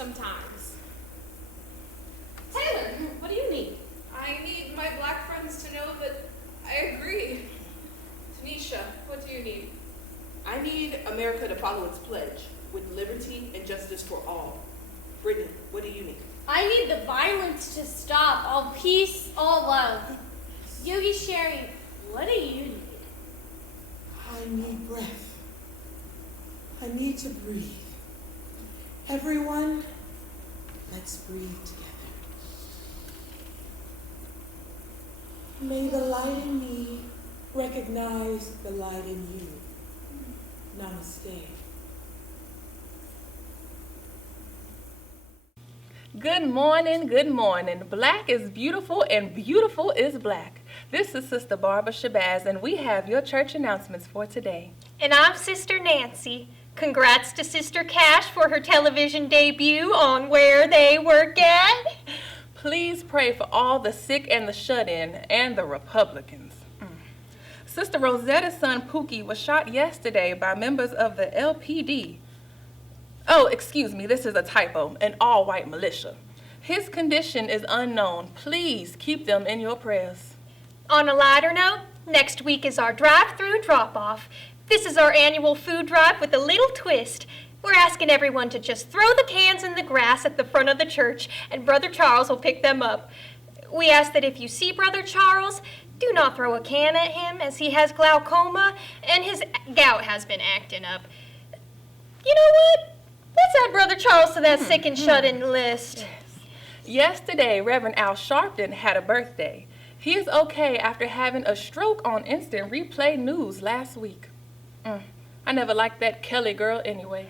sometimes. Taylor, what do you need? I need my black friends to know that I agree. Tanisha, what do you need? I need America to follow its pledge with liberty and justice for all. Brittany, what do you need? I need the violence to stop. All peace, all love. Yogi Sherry, what do you need? I need breath. I need to breathe. Everyone, let's breathe together. May the light in me recognize the light in you. Namaste. Good morning, good morning. Black is beautiful and beautiful is black. This is Sister Barbara Shabazz and we have your church announcements for today. And I'm Sister Nancy. Congrats to Sister Cash for her television debut on Where They Work At. Please pray for all the sick and the shut-in and the Republicans. Sister Rosetta's son Pookie was shot yesterday by members of the LPD. Oh, excuse me, this is a typo, an all-white militia. His condition is unknown. Please keep them in your prayers. On a lighter note, next week is our drive-through drop-off. This is our annual food drive with a little twist. We're asking everyone to just throw the cans in the grass at the front of the church, and Brother Charles will pick them up. We ask that if you see Brother Charles, do not throw a can at him, as he has glaucoma, and his gout has been acting up. You know what? Let's add Brother Charles to that sick and shut-in list. Yesterday, Reverend Al Sharpton had a birthday. He is okay after having a stroke on instant replay news last week. I never liked that Kelly girl anyway.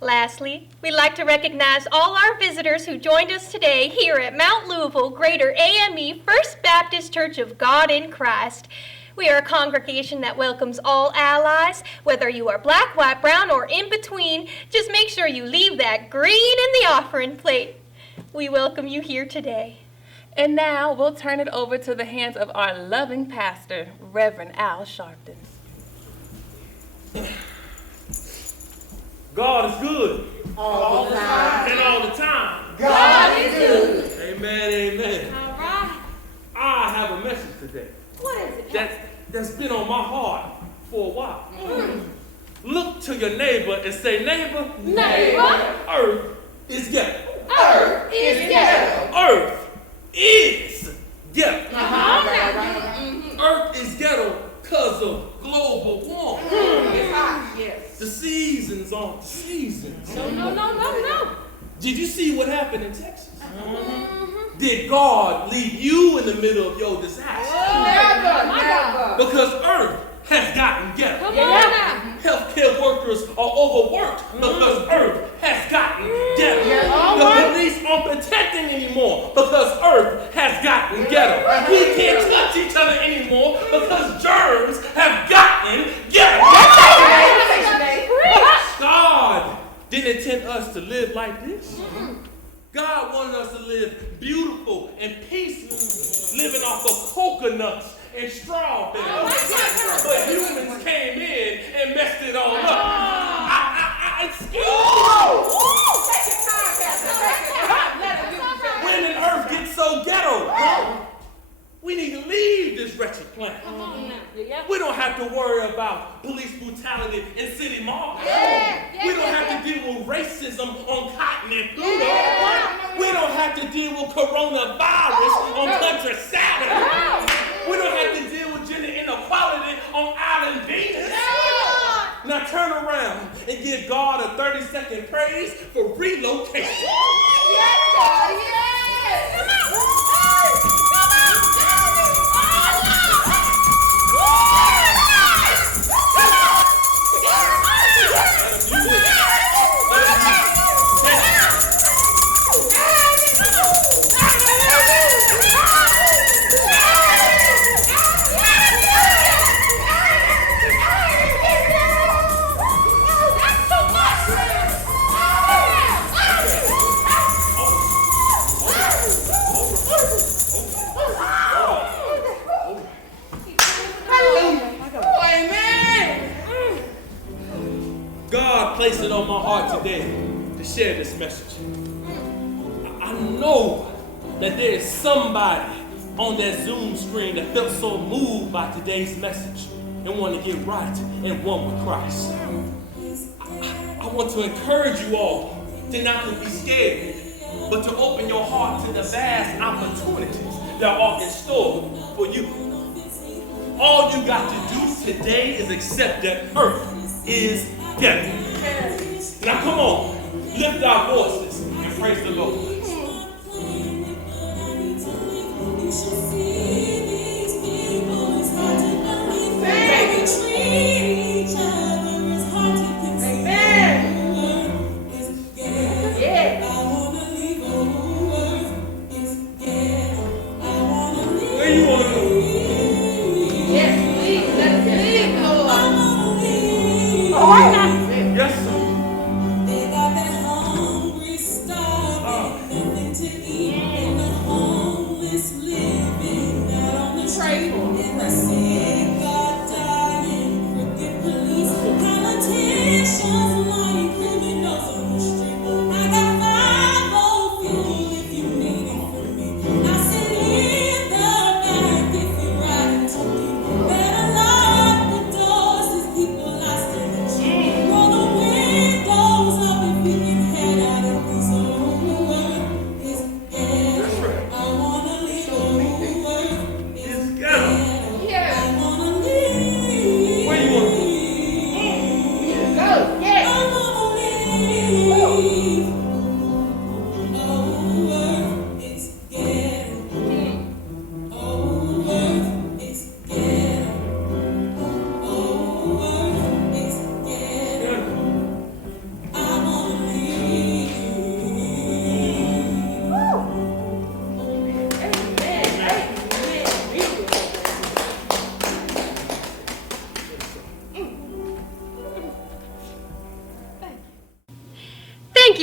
Lastly, we'd like to recognize all our visitors who joined us today here at Mount Louisville Greater AME First Baptist Church of God in Christ. We are a congregation that welcomes all allies, whether you are black, white, brown, or in between. Just make sure you leave that green in the offering plate. We welcome you here today. And now we'll turn it over to the hands of our loving pastor, Reverend Al Sharpton. God is good. All the time. And all the time. God is good. Amen, amen. All right. I have a message today. What is it? That's been on my heart for a while. Look to your neighbor and say, neighbor. Neighbor. Earth is ghetto. Earth is ghetto. Earth is ghetto. Uh-huh. Earth is ghetto because of global warming. It's hot, yes. The seasons aren't seasons. No. Did you see what happened in Texas? Did God leave you in the middle of your disaster? Never. Because Earth has gotten ghetto. Come on now. Healthcare workers are overworked because Earth has gotten ghetto. The police aren't protecting anymore because Earth has gotten ghetto. We can't touch each other anymore because germs have gotten ghetto. God didn't intend us to live like this. God wanted us to live beautiful and peaceful, living off of coconuts and strawberries. But humans came in and messed it all up. When the earth gets so ghetto, we need to leave this wretched planet. We don't have to worry about police brutality in city malls. We don't have to deal with racism on Cotton and Pluto. We don't have to deal with coronavirus on Country Saturday. We don't have to deal with gender inequality on Island Venus. Now turn around and give God a 30-second praise for relocation. Yes, God, yes! Come on! God placed it on my heart today to share this message. I know that there is somebody on that Zoom screen that felt so moved by today's message and want to get right and one with Christ. I want to encourage you all to not to be scared, but to open your heart to the vast opportunities that are in store for you. All you got to do today is accept that earth is heaven. Now come on, lift our voices and praise the Lord.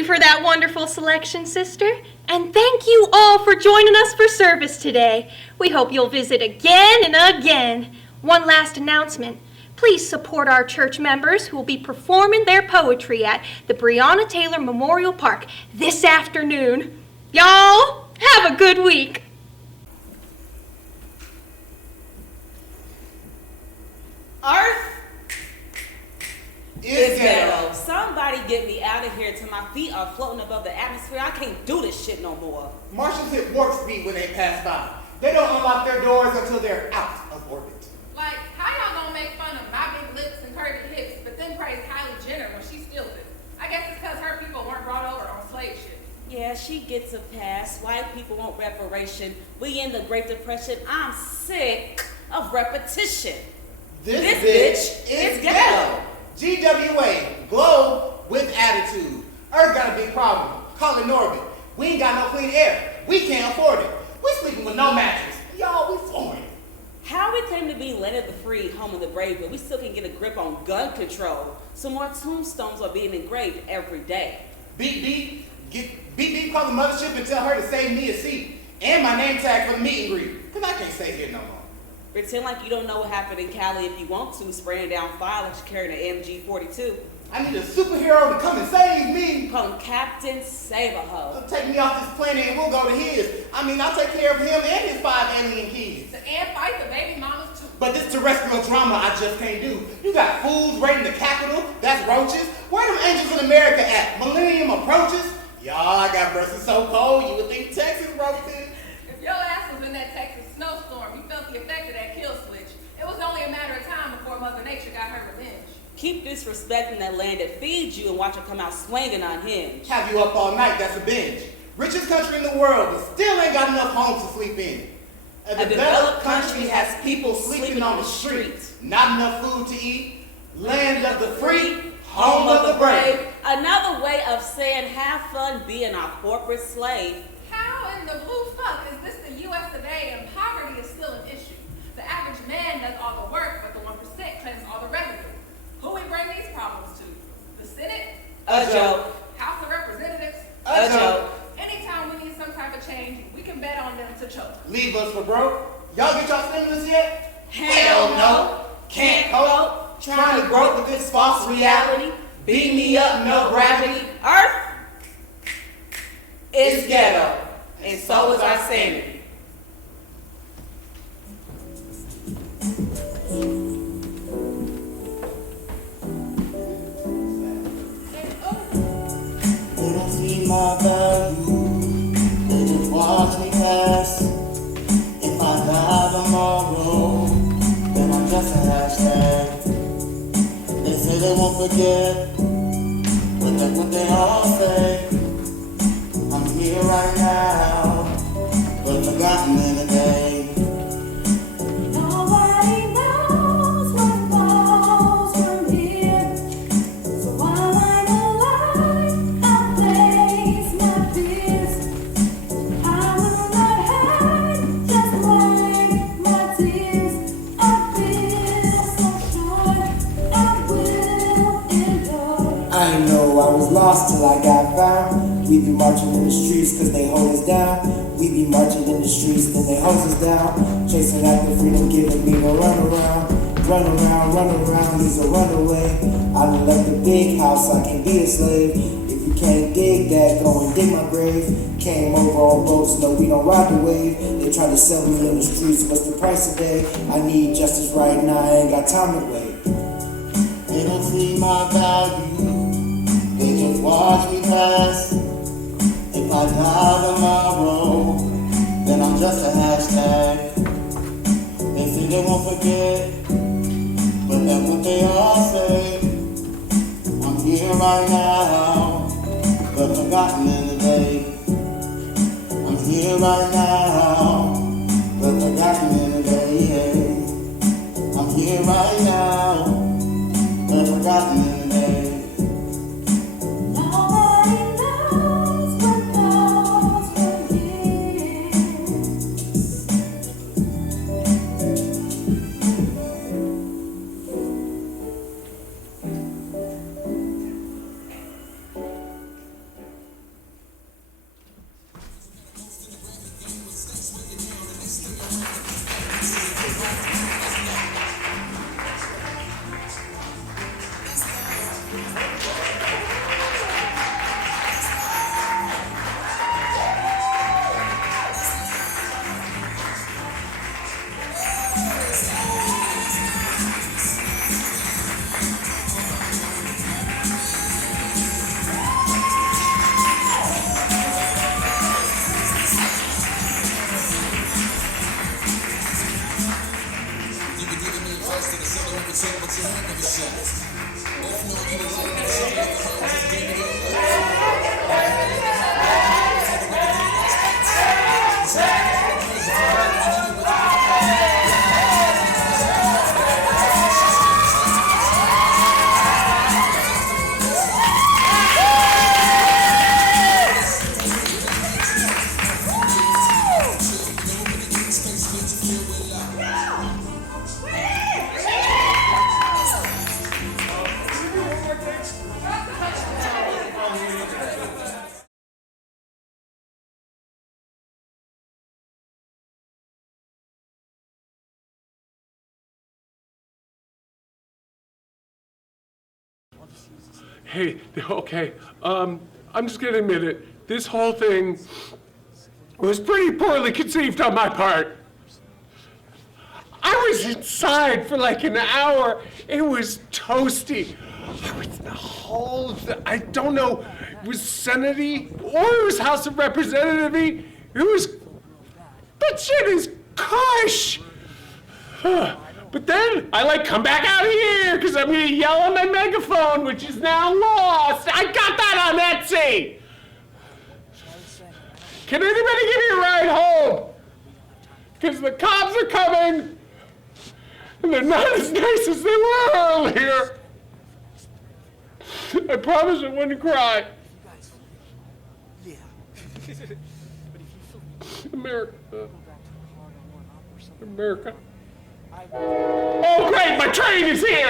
For that wonderful selection, sister. And thank you all for joining us for service today. We hope you'll visit again and again. One last announcement. Please support our church members who will be performing their poetry at the Breonna Taylor Memorial Park this afternoon. Y'all, have a good week. Earth is ghetto. Somebody get me out of here till my feet are floating above the atmosphere. I can't do this shit no more. Martians hit warp speed when they pass by. They don't unlock their doors until they're out of orbit. Like, how y'all gonna make fun of my big lips and curvy hips, but then praise Kylie Jenner when she steals it? I guess it's because her people weren't brought over on slave shit. Yeah, she gets a pass. White people want reparation. We in the Great Depression. I'm sick of repetition. This bitch is ghetto. GWA, globe with attitude. Earth got a big problem. Call it Norbit. We ain't got no clean air. We can't afford it. We sleeping with no mattress. Y'all, we flooring. How we claim to be land of the free, home of the brave, but we still can get a grip on gun control. So more tombstones are being engraved every day. Beep, call the mothership and tell her to save me a seat. And my name tag for the meet and greet. Because I can't stay here no more. Pretend like you don't know what happened in Cali if you want to, spraying down fire like you're carrying an MG-42. I need a superhero to come and save me. Call him Captain Save-A-Ho. Take me off this planet and we'll go to his. I'll take care of him and his 5 alien kids. And fight the baby mamas too. But this terrestrial drama I just can't do. You got fools raiding the Capitol, that's roaches. Where them angels in America at? Millennium approaches? Y'all, I got breath so cold, you would think Texas roasted. If your ass was in that Texas snowstorm, you felt the effect of that kill switch. It was only a matter of time before Mother Nature got her revenge. Keep disrespecting that land that feeds you and watch her come out swinging on him. Have you up all night, that's a binge. Richest country in the world, but still ain't got enough homes to sleep in. A developed country has people sleeping on the streets. Not enough food to eat. Land of the free, home of the brave. Another way of saying have fun being our corporate slave. How in the blue fuck is this the U.S. of A and poverty is still an issue? The average man does all the work, but the 1% claims all the revenue. Who we bring these problems to? The Senate? A joke. House of Representatives? A joke. Anytime we need some type of change, we can bet on them to choke. Leave us for broke? Y'all get y'all stimulus yet? Hell no. Can't cope. Trying to grope with this false reality. Beat me up, no gravity. Earth It's ghetto, and so is our sanity. They don't see my value, they just watch me pass. If I die tomorrow, then I'm just a hashtag. They say they won't forget, but that's what they all say. I'm here right now, but forgotten in a day. Nobody knows what falls from here. So while I'm alive, I face my fears. I will not hide, just wipe my tears. I feel so sure I will endure. I know I was lost till I got found. We be marching in the streets cause they hold us down. We be marching in the streets, then they hose us down. Chasing after freedom, giving me the runaround. Run around, he's a runaway. I done left the big house, I can't be a slave. If you can't dig that, go and dig my grave. Came over on boats, no we don't ride the wave. They try to sell me in the streets, what's the price today? I need justice right now, I ain't got time to wait. They don't see my value, they just watch me pass. If I die tomorrow, then I'm just a hashtag. They say they won't forget, but that's what they all say. I'm here right now, but forgotten in the day. I'm here right now, but forgotten in the day. I'm here right now, but forgotten in the day. Nobody knows what falls from here. Hey, okay, I'm just gonna admit it. This whole thing was pretty poorly conceived on my part. I was inside for like an hour. It was toasty. I was in the whole, I don't know, it was Senate-y or it was House of Representative-y. It was, that shit is cush. But then I like come back out here because I'm gonna yell on my megaphone, which is now lost. I got that on Etsy. Can anybody give me a ride home? Because the cops are coming and they're not as nice as they were earlier. I promise I wouldn't cry. America. America. Oh, great, my train is here!